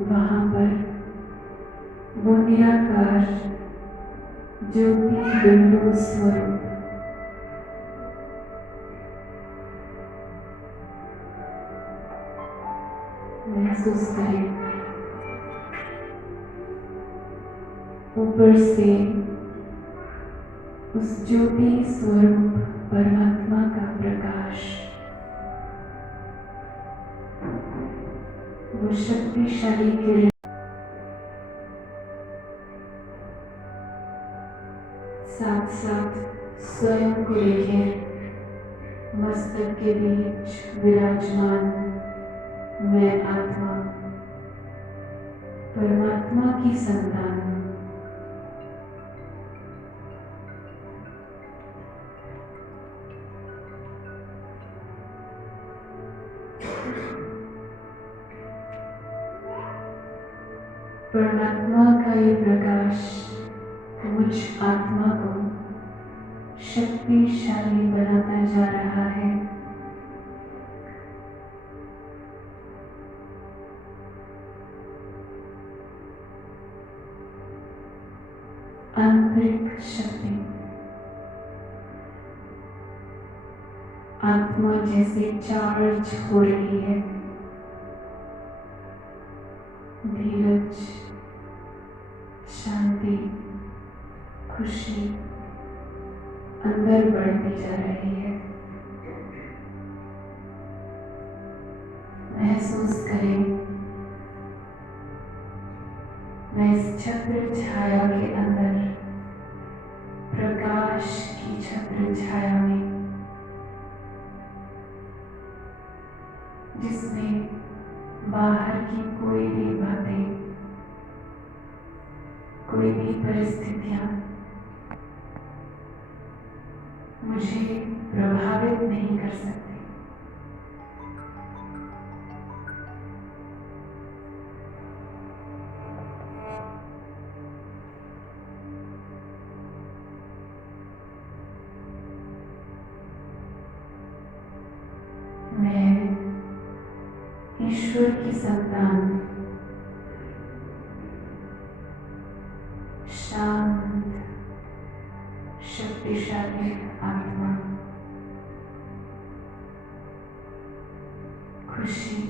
वहां पर वो निराकार ज्योति बिंदु स्वरूप महसूस करें। ऊपर से उस ज्योति स्वरूप परमात्मा का प्रकाश, वो शक्तिशाली किरण साथ साथ स्वयं को देखें। मस्तक के बीच विराजमान मैं आत्मा, परमात्मा की संतान, परमात्मा का ये प्रकाश मुझ आत्मा को शक्तिशाली बनाता जा रहा है। शक्ति। आत्मा जैसे चार्ज हो रही है। धीरज, शांति, खुशी अंदर बढ़ती जा रही है। महसूस करें, मैं इस छत्र छाया के अंदर, प्रकाश की छत्र छाया में, जिसमें बाहर की कोई भी बातें, कोई भी परिस्थितियां मुझे प्रभावित नहीं कर सकती। मैं ईश्वर की संतान, शांत, शक्तिशाली आत्मा, खुशी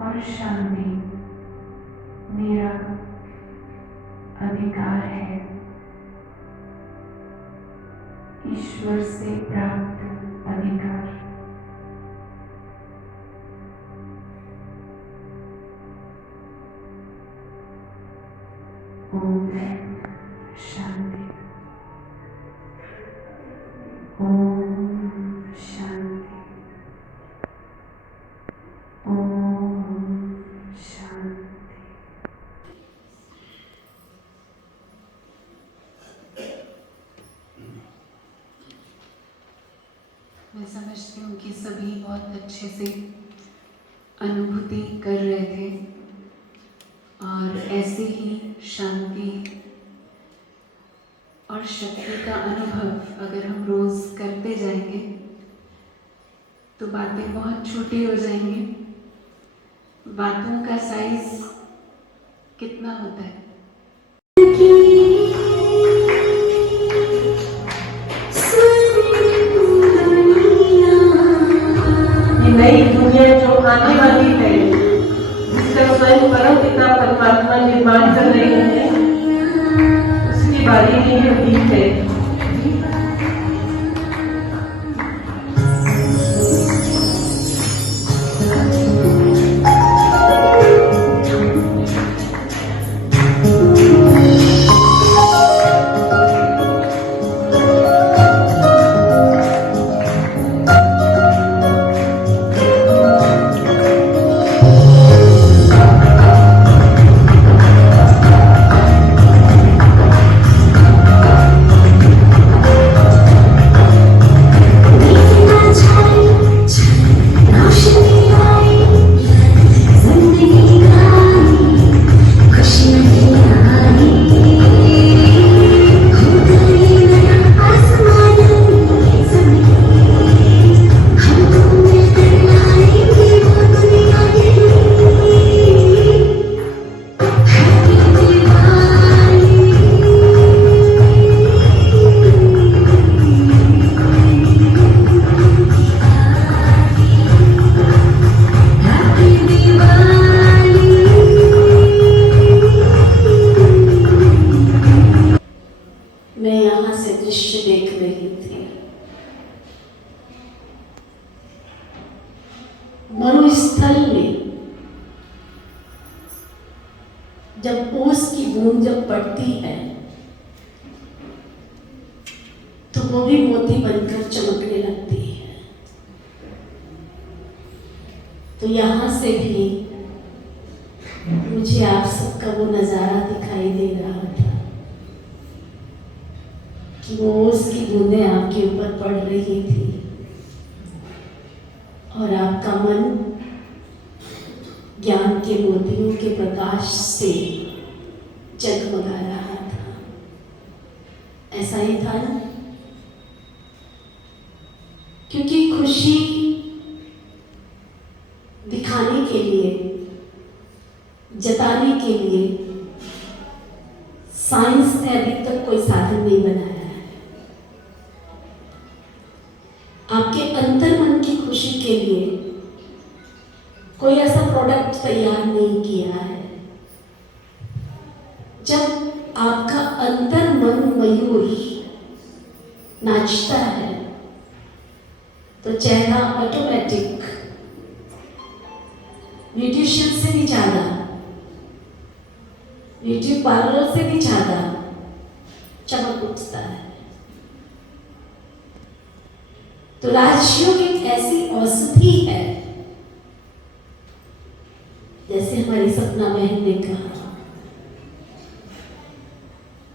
और शांति मेरा अधिकार है। ईश्वर से प्राप्त अधिकार। ओम शांति। ओम शांति। ओम शांति। मैं समझती हूँ कि सभी बहुत अच्छे से अनुभूति कर रहे थे और ऐसे ही शांति और शक्ति का अनुभव अगर हम रोज करते जाएंगे तो बातें बहुत छोटी हो जाएंगी। बातों का साइज कितना होता है? ये नई दुनिया जो आने वाली है, जिसका स्वयं परम पिता परमात्मा निर्माण कर रहे हैं, उसकी बारी नहीं होती है। मैं यहाँ से दृश्य देख रही थी। मरुस्थल में जब ओस की बूंद जब पड़ती है तो वो भी मोती बनकर चमकने लगती है। तो यहाँ से भी मुझे आप सबका वो नजारा दिखाई दे रहा था कि वो उसकी बूंदें आपके ऊपर पड़ रही थी और आपका मन ज्ञान के मोतियों के प्रकाश से जगमगा रहा था। ऐसा ही था ना? क्योंकि खुशी दिखाने के लिए, जताने के लिए साइंस ने अभी तक कोई साधन नहीं आपके अंतर मन की खुशी के लिए कोई ऐसा प्रोडक्ट तैयार नहीं किया है। जब आपका अंतर मन मयूर नाचता है तो चेहरा ऑटोमेटिक ब्यूटिशियन से भी ज्यादा, ब्यूटी पार्लर से भी ज्यादा चमक उठता है। तो राजयोग एक ऐसी औषधि है, जैसे हमारी सपना बहन ने कहा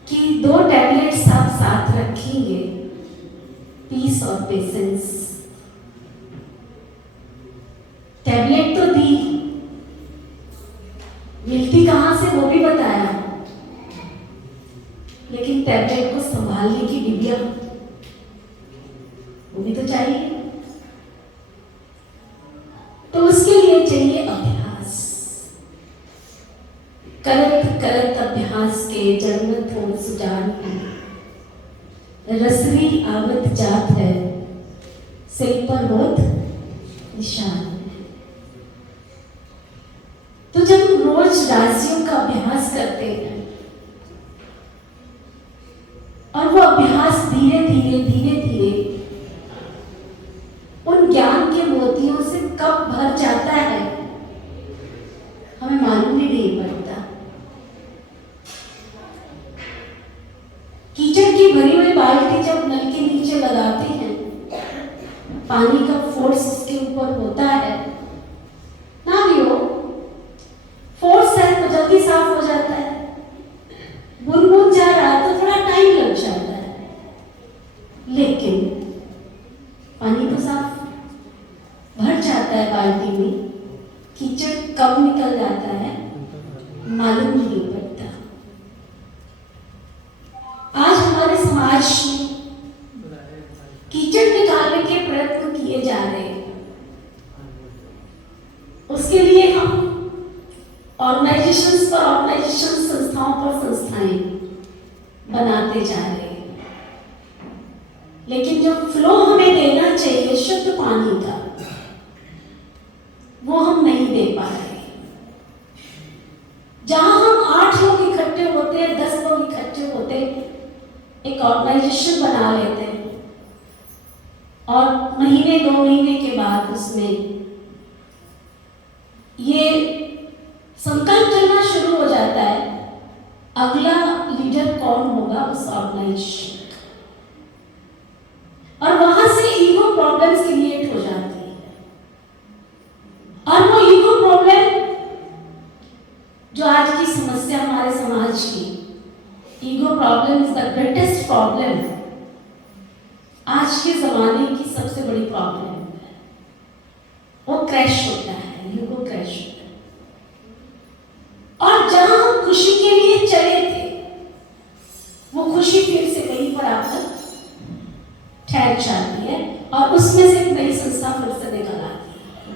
कि 2 टैबलेट्स आप साथ रखेंगे, पीस और पेशेंस। टैबलेट तो दी, मिलती कहां से वो भी बताया, लेकिन टैबलेट को संभालने की डिबिया वो भी तो चाहिए। तो उसके लिए चाहिए अभ्यास। करत करत अभ्यास के जन्मत हो सुजान, रसरी आवत जात है, सिर पर होत निशान। तो जब रोज राशियों का अभ्यास करते हैं और वो अभ्यास धीरे धीरे धीरे धीरे उन ज्ञान के मोतियों से कब भर जाता है हमें मालूम ही नहीं पड़ता। कीचड़ की भरी हुई बाल्टी जब नल के नीचे लगाते हैं, पानी का फोर्स उसके ऊपर होता है ना, भी हो फोर्स है तो जल्दी साफ हो जाता है। बुन बुन जा रहा तो थोड़ा टाइम लग जाता है, लेकिन पानी तो साफ भर जाता है बाल्टी में। कीचड़ कब निकल जाता है मालूम नहीं पड़ता। आज हमारे समाज में कीचड़ निकालने के प्रयत्न किए जा रहे हैं। उसके लिए हम ऑर्गेनाइजेशंस पर ऑर्गेनाइजेशन, संस्थाओं पर संस्थाएं बनाते जा रहे हैं, लेकिन जो फ्लो हमें देना चाहिए शुद्ध पानी का, वो हम नहीं दे पा रहे। जहां हम 8 लोग इकट्ठे होते हैं, 10 लोग इकट्ठे होते हैं, एक ऑर्गेनाइजेशन बना लेते हैं और महीने 2 महीने के बाद उसमें ये संकल्प करना शुरू हो जाता है अगला लीडर कौन होगा उस ऑर्गेनाइजेशन, और वहां से ईगो प्रॉब्लम्स क्रिएट हो जाती है। और वो ईगो प्रॉब्लम जो आज की समस्या हमारे समाज की, ego problem is the greatest problem, आज के जमाने की सबसे बड़ी प्रॉब्लम है। वो क्रैश होता है, ईगो क्रैश होता है। और जहां हम खुशी के लिए चले थे, वो खुशी फिर से कहीं पर आकर ठहर जाती है और उसमें से एक नई संस्था फिर से निकल आती है।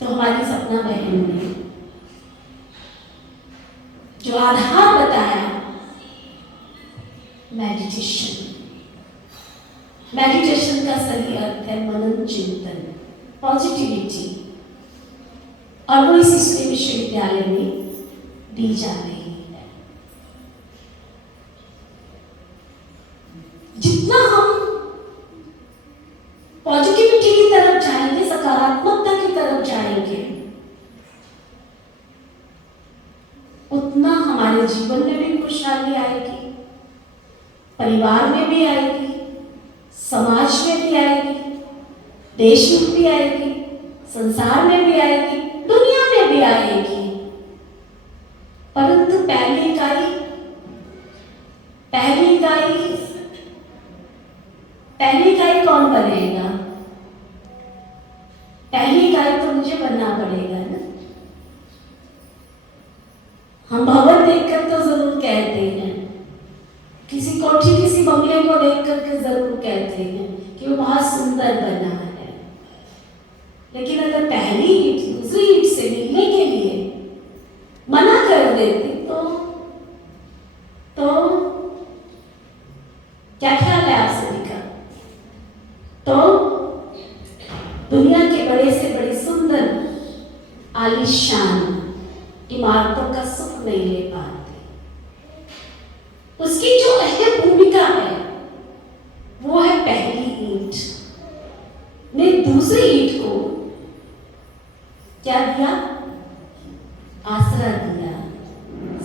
तो हमारी सपना बहन ने जो आधार बताया, मेडिटेशन। मेडिटेशन का सही अर्थ है मनन चिंतन, पॉजिटिविटी, और वो इस विश्वविद्यालय में दी जा रही है। जितना हम पॉजिटिविटी की तरफ जाएंगे, सकारात्मकता की तरफ जाएंगे, उतना हमारे जीवन में भी खुशहाली आएगी, परिवार में भी आएगी, समाज में भी आएगी, देश में भी आएगी, संसार में भी आएगी, दुनिया में भी आएगी। परंतु पहली इकाई कौन बनेगा? पहली इकाई तो मुझे बनना पड़ेगा ना। हम भवन देखकर तो जरूर कहते हैं, किसी कोठी, किसी बंगले को देख करके जरूर कहते हैं कि वो बहुत सुंदर बना है, लेकिन अगर पहली ईंट दूसरी ईंट से मिलने के लिए मना कर देते तो क्या ख्याल है आप सभी का? दुनिया के बड़े से बड़ी सुंदर आलीशान इमारतों का सुख नहीं ले पाते। उसकी जो अहम भूमिका है वो है पहली ईंट ने दूसरी ईंट को क्या दिया? आसरा दिया,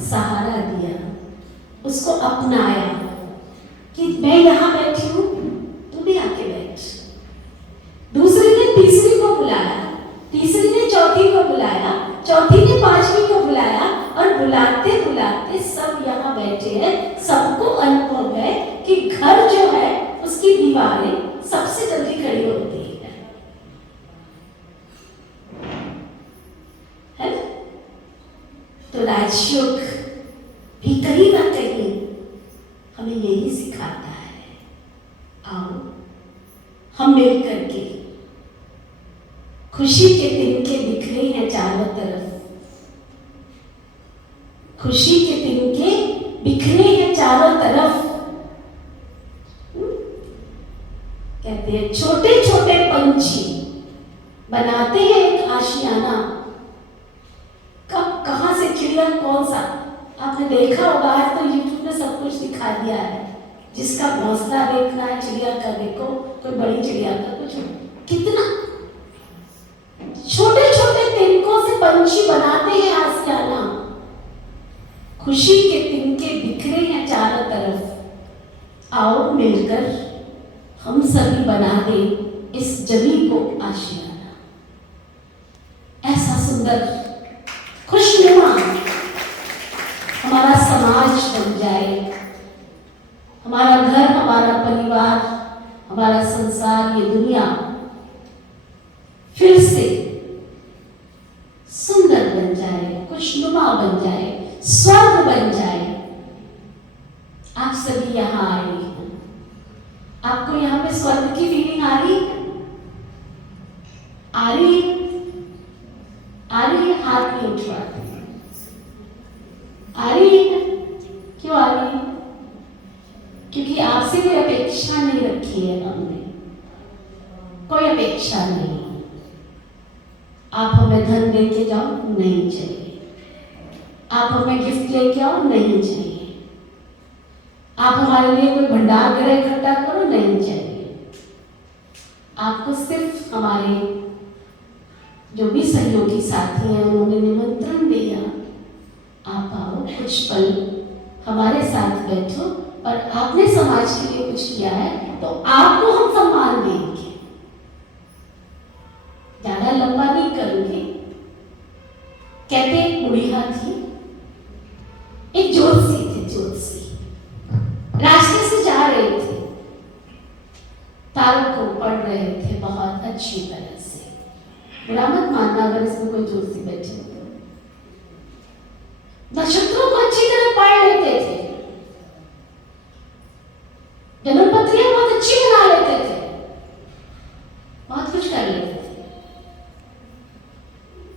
सहारा दिया, उसको अपनाया कि मैं यहां बैठी हूं, तू भी आके बैठ। दूसरी ने तीसरी को बुलाया, तीसरी ने चौथी को बुलाया, चौथी ने पांचवी को बुलाया, और बुलाते बुलाते सब यहाँ बैठे हैं। सबको अनुभव है कि घर जो है उसकी दीवारें सबसे जल्दी खड़ी होती है ना? तो राजयोग भी कहीं ना कहीं हमें यही सिखाता है, आओ हम मिल करके खुशी के तिनके बिखरे हैं चारों तरफ, खुशी के तिनके बिखरे हैं चारों तरफ। कहते हैं छोटे छोटे पंछी बनाते हैं एक आशियाना। कब कहां से चिड़िया कौन सा, आपने देखा होगा, आज तो यूट्यूब में सब कुछ दिखा दिया है। जिसका घोंसला देखना है चिड़िया का देखो, कोई बड़ी चिड़िया का, कुछ कितना छोटे छोटे तिनकों से पंछी बनाते हैं आशियाना। खुशी के तिनके बिखरे हैं चारों तरफ, आओ मिलकर हम सभी बना दे इस जमी को आशियाना। ऐसा सुंदर खुशनुमा हमारा समाज बन जाए, हमारा घर, हमारा परिवार, हमारा संसार, ये दुनिया फिर से सुंदर बन जाए, खुशनुमा बन जाए, स्वर्ग बन जाए। आप सभी यहाँ आए हैं, आपको यहाँ पे स्वर्ग की फीलिंग आ रही है? आ रही है? आ रही है? हाथ नहीं उठवाते। आ रही है? क्यों आ रही है? क्योंकि आपसे कोई अपेक्षा नहीं रखी है हमने, कोई अपेक्षा नहीं। आप हमें धन देके जाओ, नहीं चाहिए। आप हमें गिफ्ट लेके आओ, नहीं चाहिए। आप हमारे लिए कोई भंडार ग्रह इकट्ठा करो, नहीं चाहिए। आपको सिर्फ हमारे जो भी सहयोगी साथी हैं उन्होंने निमंत्रण दिया, आप आओ, कुछ पल हमारे साथ बैठो, और आपने समाज के लिए कुछ किया है तो आपको हम सम्मान देंगे। ज्यादा लंबा नहीं करूंगी। कहते एक बुढ़िया थी, एक ज्योतिषी थे, ज्योतिषी रास्ते से जा रहे थे, तारों को पढ़ रहे थे बहुत अच्छी तरह से। बुरा मत मानना अगर इसमें कोई ज्योतिषी बैठे हो तो। नक्षत्रों को अच्छी तरह पढ़ लेते थे, जन्मपत्रियां बहुत अच्छी बना लेते थे, बहुत कुछ कर लेते थे।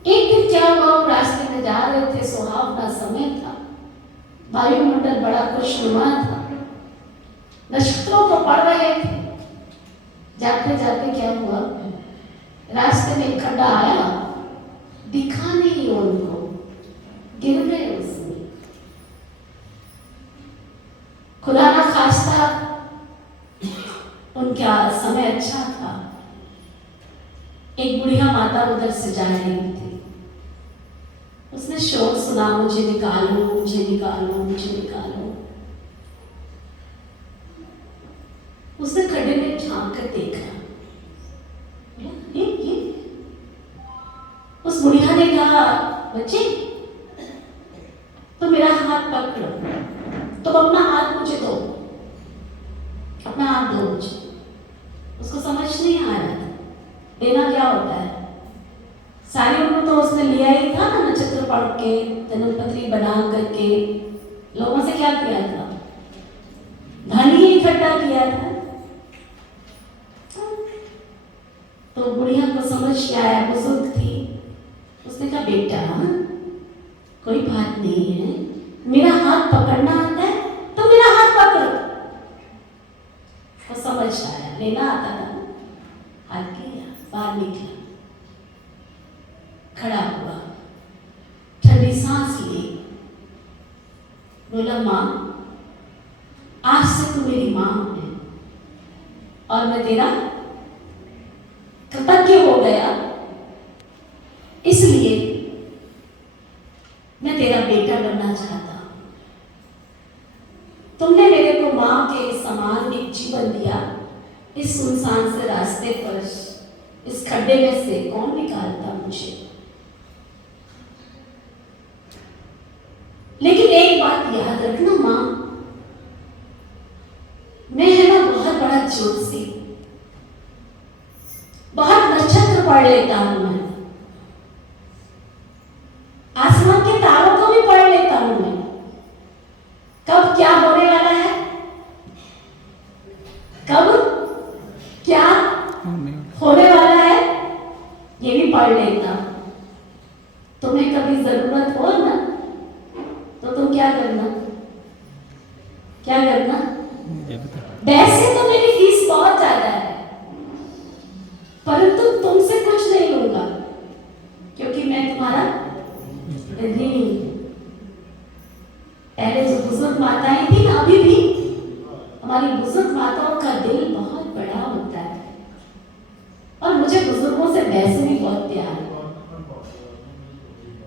एक दिन क्या हुआ, वो रास्ते में जा रहे थे, सुहावना समय था, वायुमंडल बड़ा खुशनुमा था, नक्षत्रों को पढ़ रहे थे। जाते जाते क्या हुआ, रास्ते में एक खड्डा आया, दिखा नहीं उनको, गिर गए उसमें। खुदा ना खास्ता उनका समय अच्छा था, एक बुढ़िया माता उधर से जा रही थी, उसने शोर सुना, मुझे निकालो, मुझे निकालो, मुझे निकालो। उसने खड्डे में झांक कर देखा, ये उस बुढ़िया ने कहा, बच्चे तो मेरा हाथ पकड़ो, तुम अपना हाथ मुझे दो, अपना हाथ दो मुझे। उसको समझ नहीं आ रहा था देना क्या होता है। सारी उम्र तो उसने लिया ही था ना, नक्षत्र पढ़ के, जन्मपत्री बना करके, लोगों से क्या किया था, धन ही इकट्ठा किया था। तो बुढ़िया को समझ के आया, बुजुर्ग थी, उसने कहा बेटा कोई बात नहीं है, मेरा हाथ पकड़ना आता है तो मेरा हाथ पकड़ो। वो समझ आया, लेना आता था, हाथ किया, बात बाहर निकला, खड़ा हुआ, ठंडी सांस ली, बोला माँ आज से तू मेरी माँ है और मैं तेरा कृतज्ञ हो गया, इसलिए मैं तेरा बेटा बनना चाहता हूं। तुमने मेरे को मां के समान एक जीवन दिया, इस सुनसान से रास्ते पर, इस खड्डे में से कौन निकालता मुझे। लेकिन एक बात याद रखना मां, मैं है ना बहुत बड़ा ज्योतिषी, बहुत नक्षत्र पढ़ लेता हूं मैं, आसमान के तारों को भी पढ़ लेता हूं मैं, कब क्या होने वाला है, कब क्या होने वाला है, ये भी पढ़ लेता हूं। तुम्हें कभी जरूरत हो ना तो तुम क्या करना, क्या करना। वैसे तो मेरी फीस बहुत ज्यादा है, परंतु तुमसे कुछ नहीं लूंगा, क्योंकि मैं तुम्हारा ऋणी हूं। पहले जो बुजुर्ग माताएं थी ना, अभी भी हमारी बुजुर्ग माताओं का दिल बहुत बड़ा होता है, और मुझे बुजुर्गों से वैसे भी बहुत प्यार है।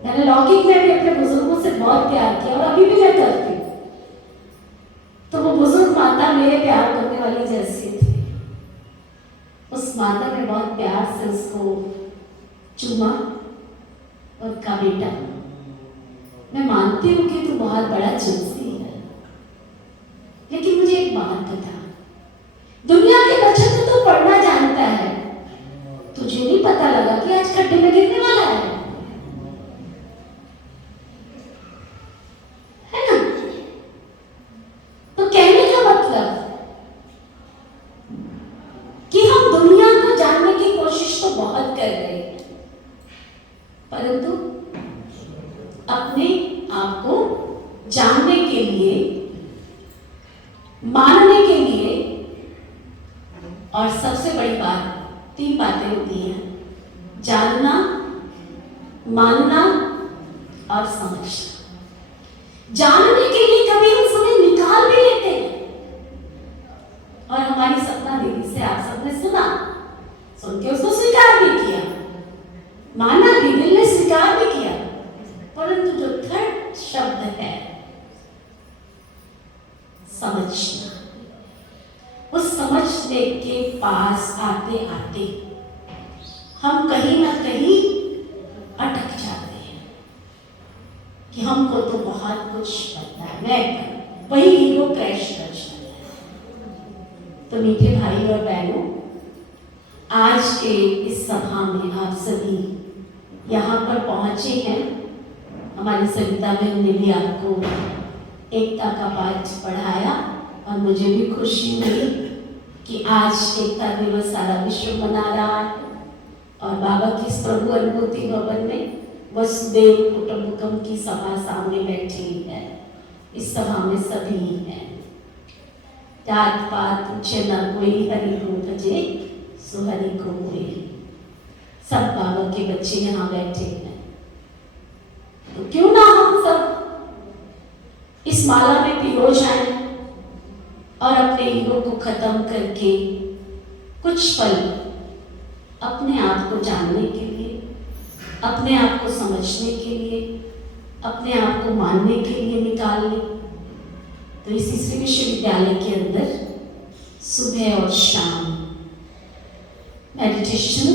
मैंने लौकिक में भी अपने बुजुर्गों से बहुत प्यार किया और अभी भी मैं करती हूँ। तो वो बुजुर्ग माता मेरे प्यार करने वाली जैसी थी। उस माता ने बहुत प्यार से उसको चूमा और कहा बेटा मैं मानती हूँ कि तू बहुत बड़ा ज्योतिषी है, लेकिन मुझे एक बात बता, दुनिया के नक्षत्र तो पढ़ना जानता है, तुझे नहीं पता लगा कि आज खड्डे में गिरने वाला है ना। तो कहने का मतलब कि हम दुनिया को जानने की कोशिश तो बहुत कर रहे हैं, परंतु अपने आप को जानने के लिए, मानने के लिए, और सबसे बड़ी बात, 3 बातें होती हैं, जानना, मानना और समझना। जानने के लिए कभी हम समय निकाल भी लेते हैं, और हमारी सपना दीदी से आप सबने सुना, सुन के उसको स्वीकार भी किया, माना भी, दिल ने स्वीकार भी किया, परंतु जो थर्ड शब्द है समझना, उस समझने के पास आते आते हम कहीं ना कहीं अटक जाते हैं कि हमको तो बहुत कुछ पता है, मैं वही ईगो क्रैश कर जाता है। तो मीठे भाई और बहनों, आज के इस सभा में आप सभी यहाँ पर पहुंचे हैं। हमारी सविता बहन ने भी आपको एकता का पाठ पढ़ाया और मुझे भी खुशी हुई कि आज एकता दिवस सारा विश्व मना रहा है, और बाबा की इस प्रभु अनुभूति भवन में वसुदेव कुटुंबकम की सभा सामने बैठी है। इस सभा में सभी हैं, जात पात पूछे न कोई, हरि को भजे सो हरि को कोई, सब बाबा के बच्चे यहाँ बैठे हैं। तो क्यों ना हम सब इस माला में पिरो जाएं और अपने ईगो को खत्म करके कुछ पल अपने आप को जानने के लिए, अपने आप को समझने के लिए, अपने आप को मानने के लिए निकाल लें। तो इस श्री विश्वविद्यालय के अंदर सुबह और शाम मेडिटेशन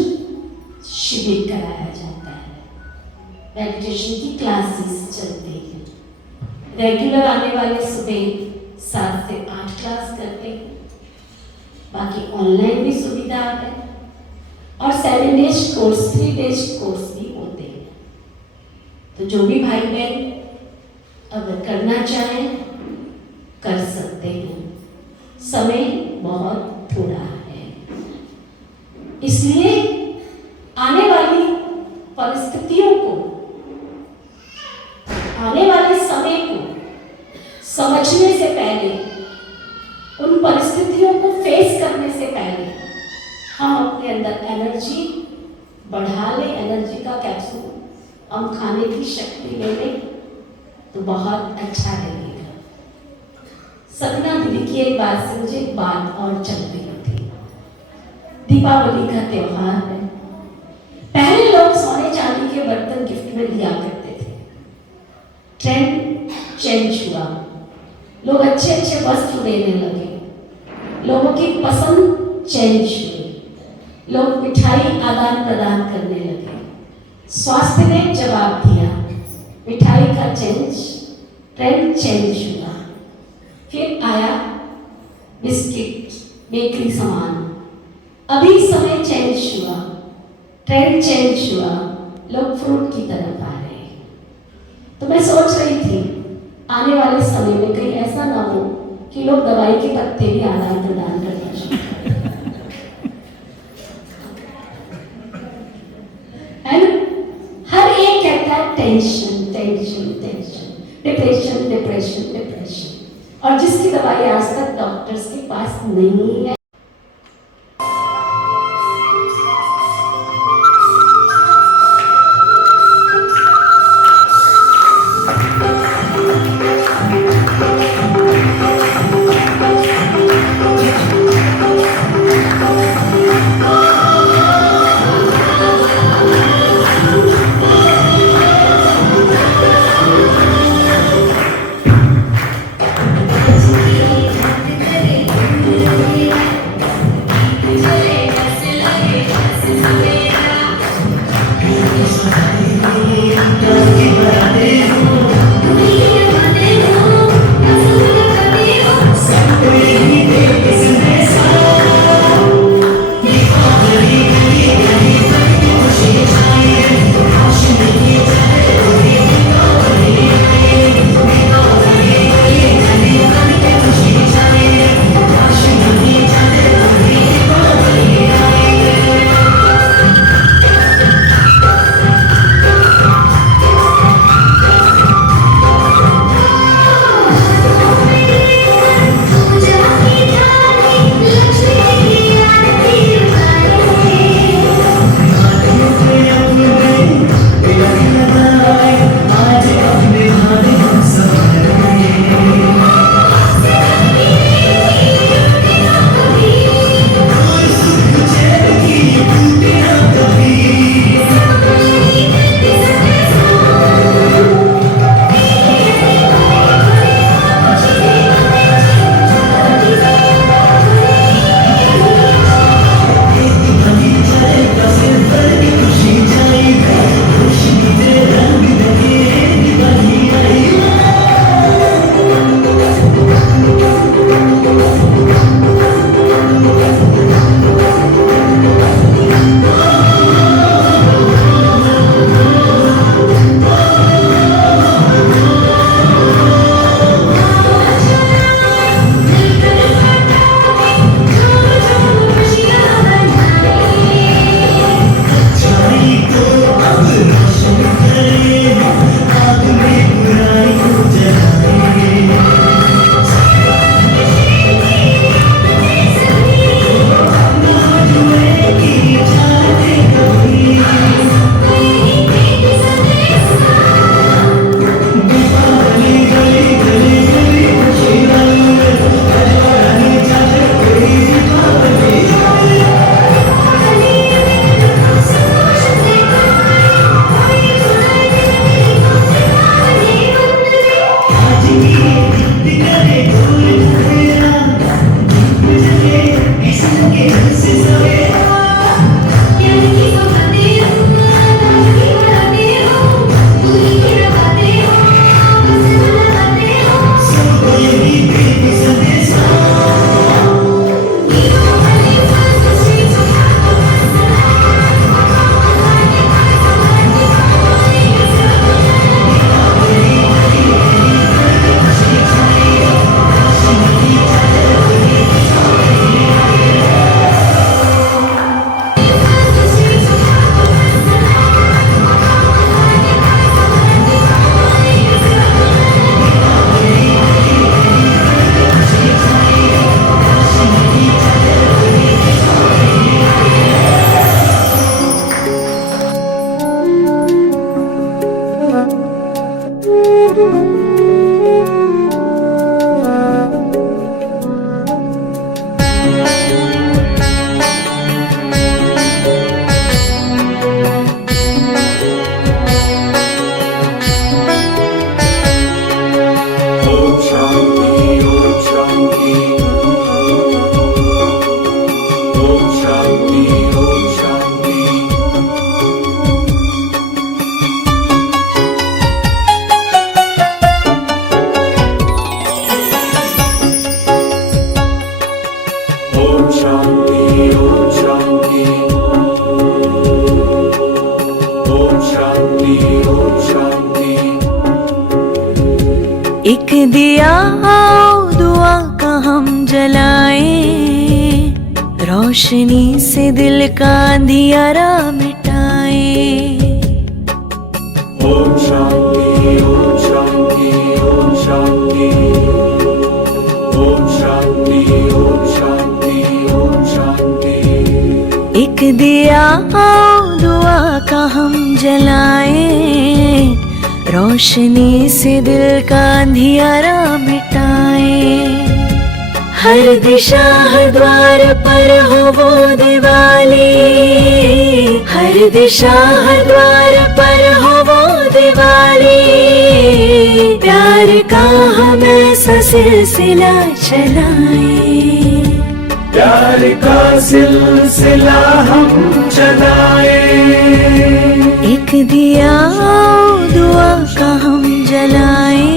शिविर कराया जाता है, मेडिटेशन की क्लासेस चलती हैं। रेगुलर आने वाले सुबह 7 से 8 क्लास करते हैं, बाकी ऑनलाइन भी सुविधा है, और 7 डेज कोर्स, 3 डेज कोर्स भी होते हैं। तो जो भी भाई बहन अगर करना चाहें कर सकते हैं, समय बहुत थोड़ा है, इसलिए आने वाली परिस्थितियों को, आने वाले समय को समझने से पहले, उन परिस्थितियों को फेस करने से पहले हम अपने अंदर एनर्जी बढ़ा ले एनर्जी का कैप्सूल, हम खाने की शक्ति ले लें तो बहुत अच्छा लगेगा। सपना दीदी की एक बात से मुझे एक बात और चल रही थी। दीपावली का त्योहार है, पहले लोग सोने चांदी के बर्तन गिफ्ट में दिया करते थे। ट्रेंड चेंज हुआ, लोग अच्छे अच्छे वस्त्र देने लगे, लोगों की पसंद चेंज हुई, लोग मिठाई आदान प्रदान करने लगे। स्वास्थ्य ने जवाब दिया, मिठाई का ट्रेंड चेंज हुआ। फिर आया बिस्किट, बेकरी सामान। अभी समय चेंज हुआ, ट्रेंड चेंज हुआ, लोग फ्रूट की तरफ आ रहे हैं। तो मैं सोच रही थी आने वाले समय में कहीं ऐसा ना हो कि लोग दवाई के पत्ते भी आदान प्रदान करना शुरू करें। हर एक कहता है tension tension tension, depression depression depression, और जिसकी दवाई आज तक डॉक्टर्स के पास नहीं है। ओम शांति ओम शांति ओम शांति ओम शांति। एक दिया आओ दुआ का हम जलाएं, रोशनी से दिल का अंधियारा मिटाएं। ओम शांति ओम शांति ओम शांति ओम शांति ओम शांति ओम शांति। एक दिया आओ दुआ का हम जलाएं, रोशनी से दिल का अंधियारा मिटाएं। हर दिशा हर द्वार पर हो वो दिवाली, हर दिशा हर द्वार पर हो वो दिवाली। प्यार का हम ऐसा सिलसिला चलाएं, प्यार का सिलसिला हम चलाएं। एक दिया दुआ का हम जलाएं,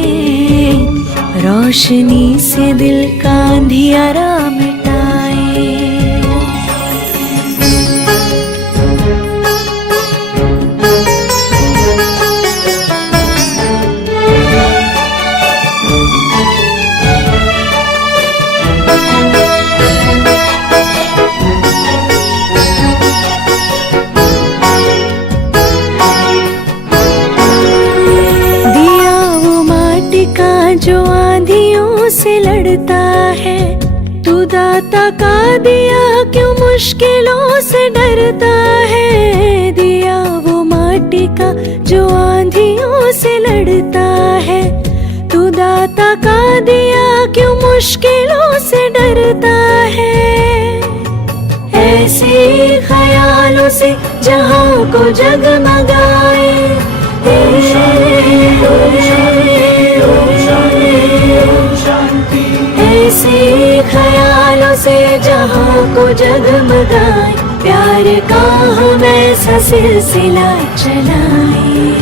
रोशनी से दिल का अंधियारा मिटाएं। जो आंधियों से लड़ता है, तू दाता का दिया क्यों मुश्किलों से डरता है। दिया वो माटी का जो आंधियों से लड़ता है, तू दाता का दिया क्यों मुश्किलों से डरता है। ऐसे ख्यालों से जहां को जगमगाए, ऐसे ख्यालों से जहां को जगमगाए। प्यार का हम ऐसा सिलसिला चलाएं,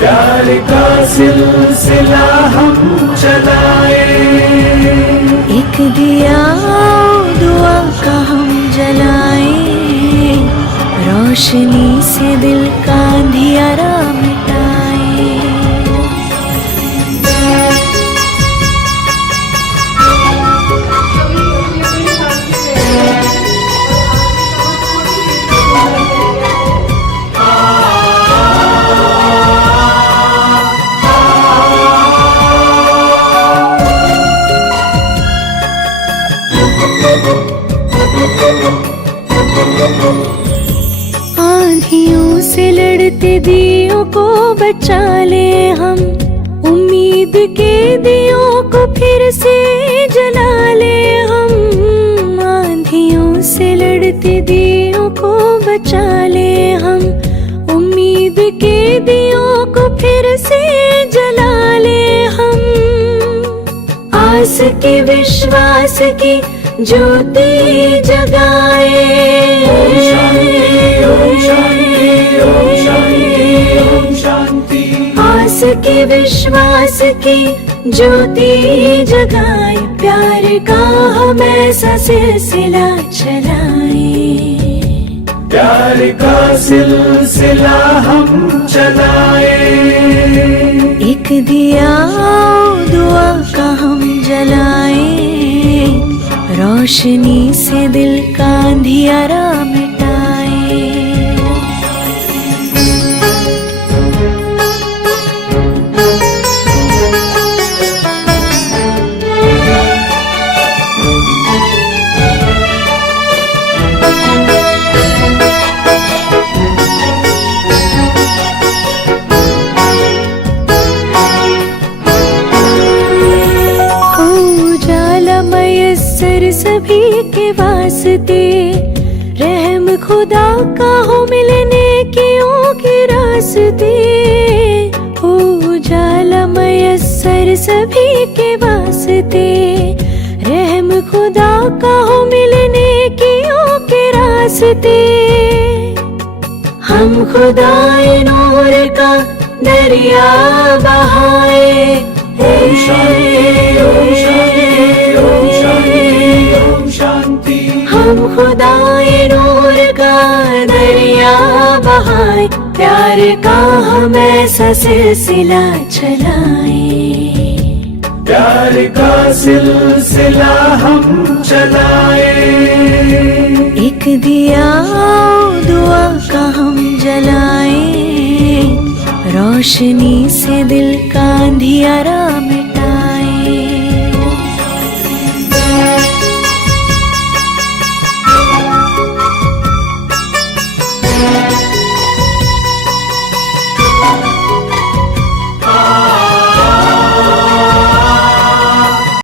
प्यार का सिलसिला हम चलाएं। एक दिया दुआ का हम जलाएं, रोशनी से दिल का अंधियारा मिटाएं। आंधियों से लड़ते दियों को बचा ले हम, उम्मीद के दियों को फिर से जला ले हम। आंधियों से लड़ते दियों को बचा ले हम, उम्मीद के दियों को फिर से जला ले हम। आस की विश्वास की ज्योति जगाए, आस की विश्वास की ज्योति जगाए। प्यार का हम ऐसा सिलसिला चलाएं, प्यार का सिलसिला हम चलाएं। एक दिया दुआ का हम जलाएं, रोशनी से दिल का अंधियारा मिटाएं। सभी के वास्ते रहम खुदा का हो मिलने के रास्ते। हो उजाला मयस्सर सभी के वास्ते, रहम खुदा का हो मिलने के रास्ते। हम खुदाए नूर का दरिया बहाए, ओम शांति ओम शांति ओम शांति ओम शांति। खुदाए नूर का दरिया बहाए, प्यार का हम ऐसा सिलसिला चलाए, प्यार का सिलसिला हम चलाए। एक दिया दुआ का हम जलाए, रोशनी से दिल का अंधियारा मिटाए।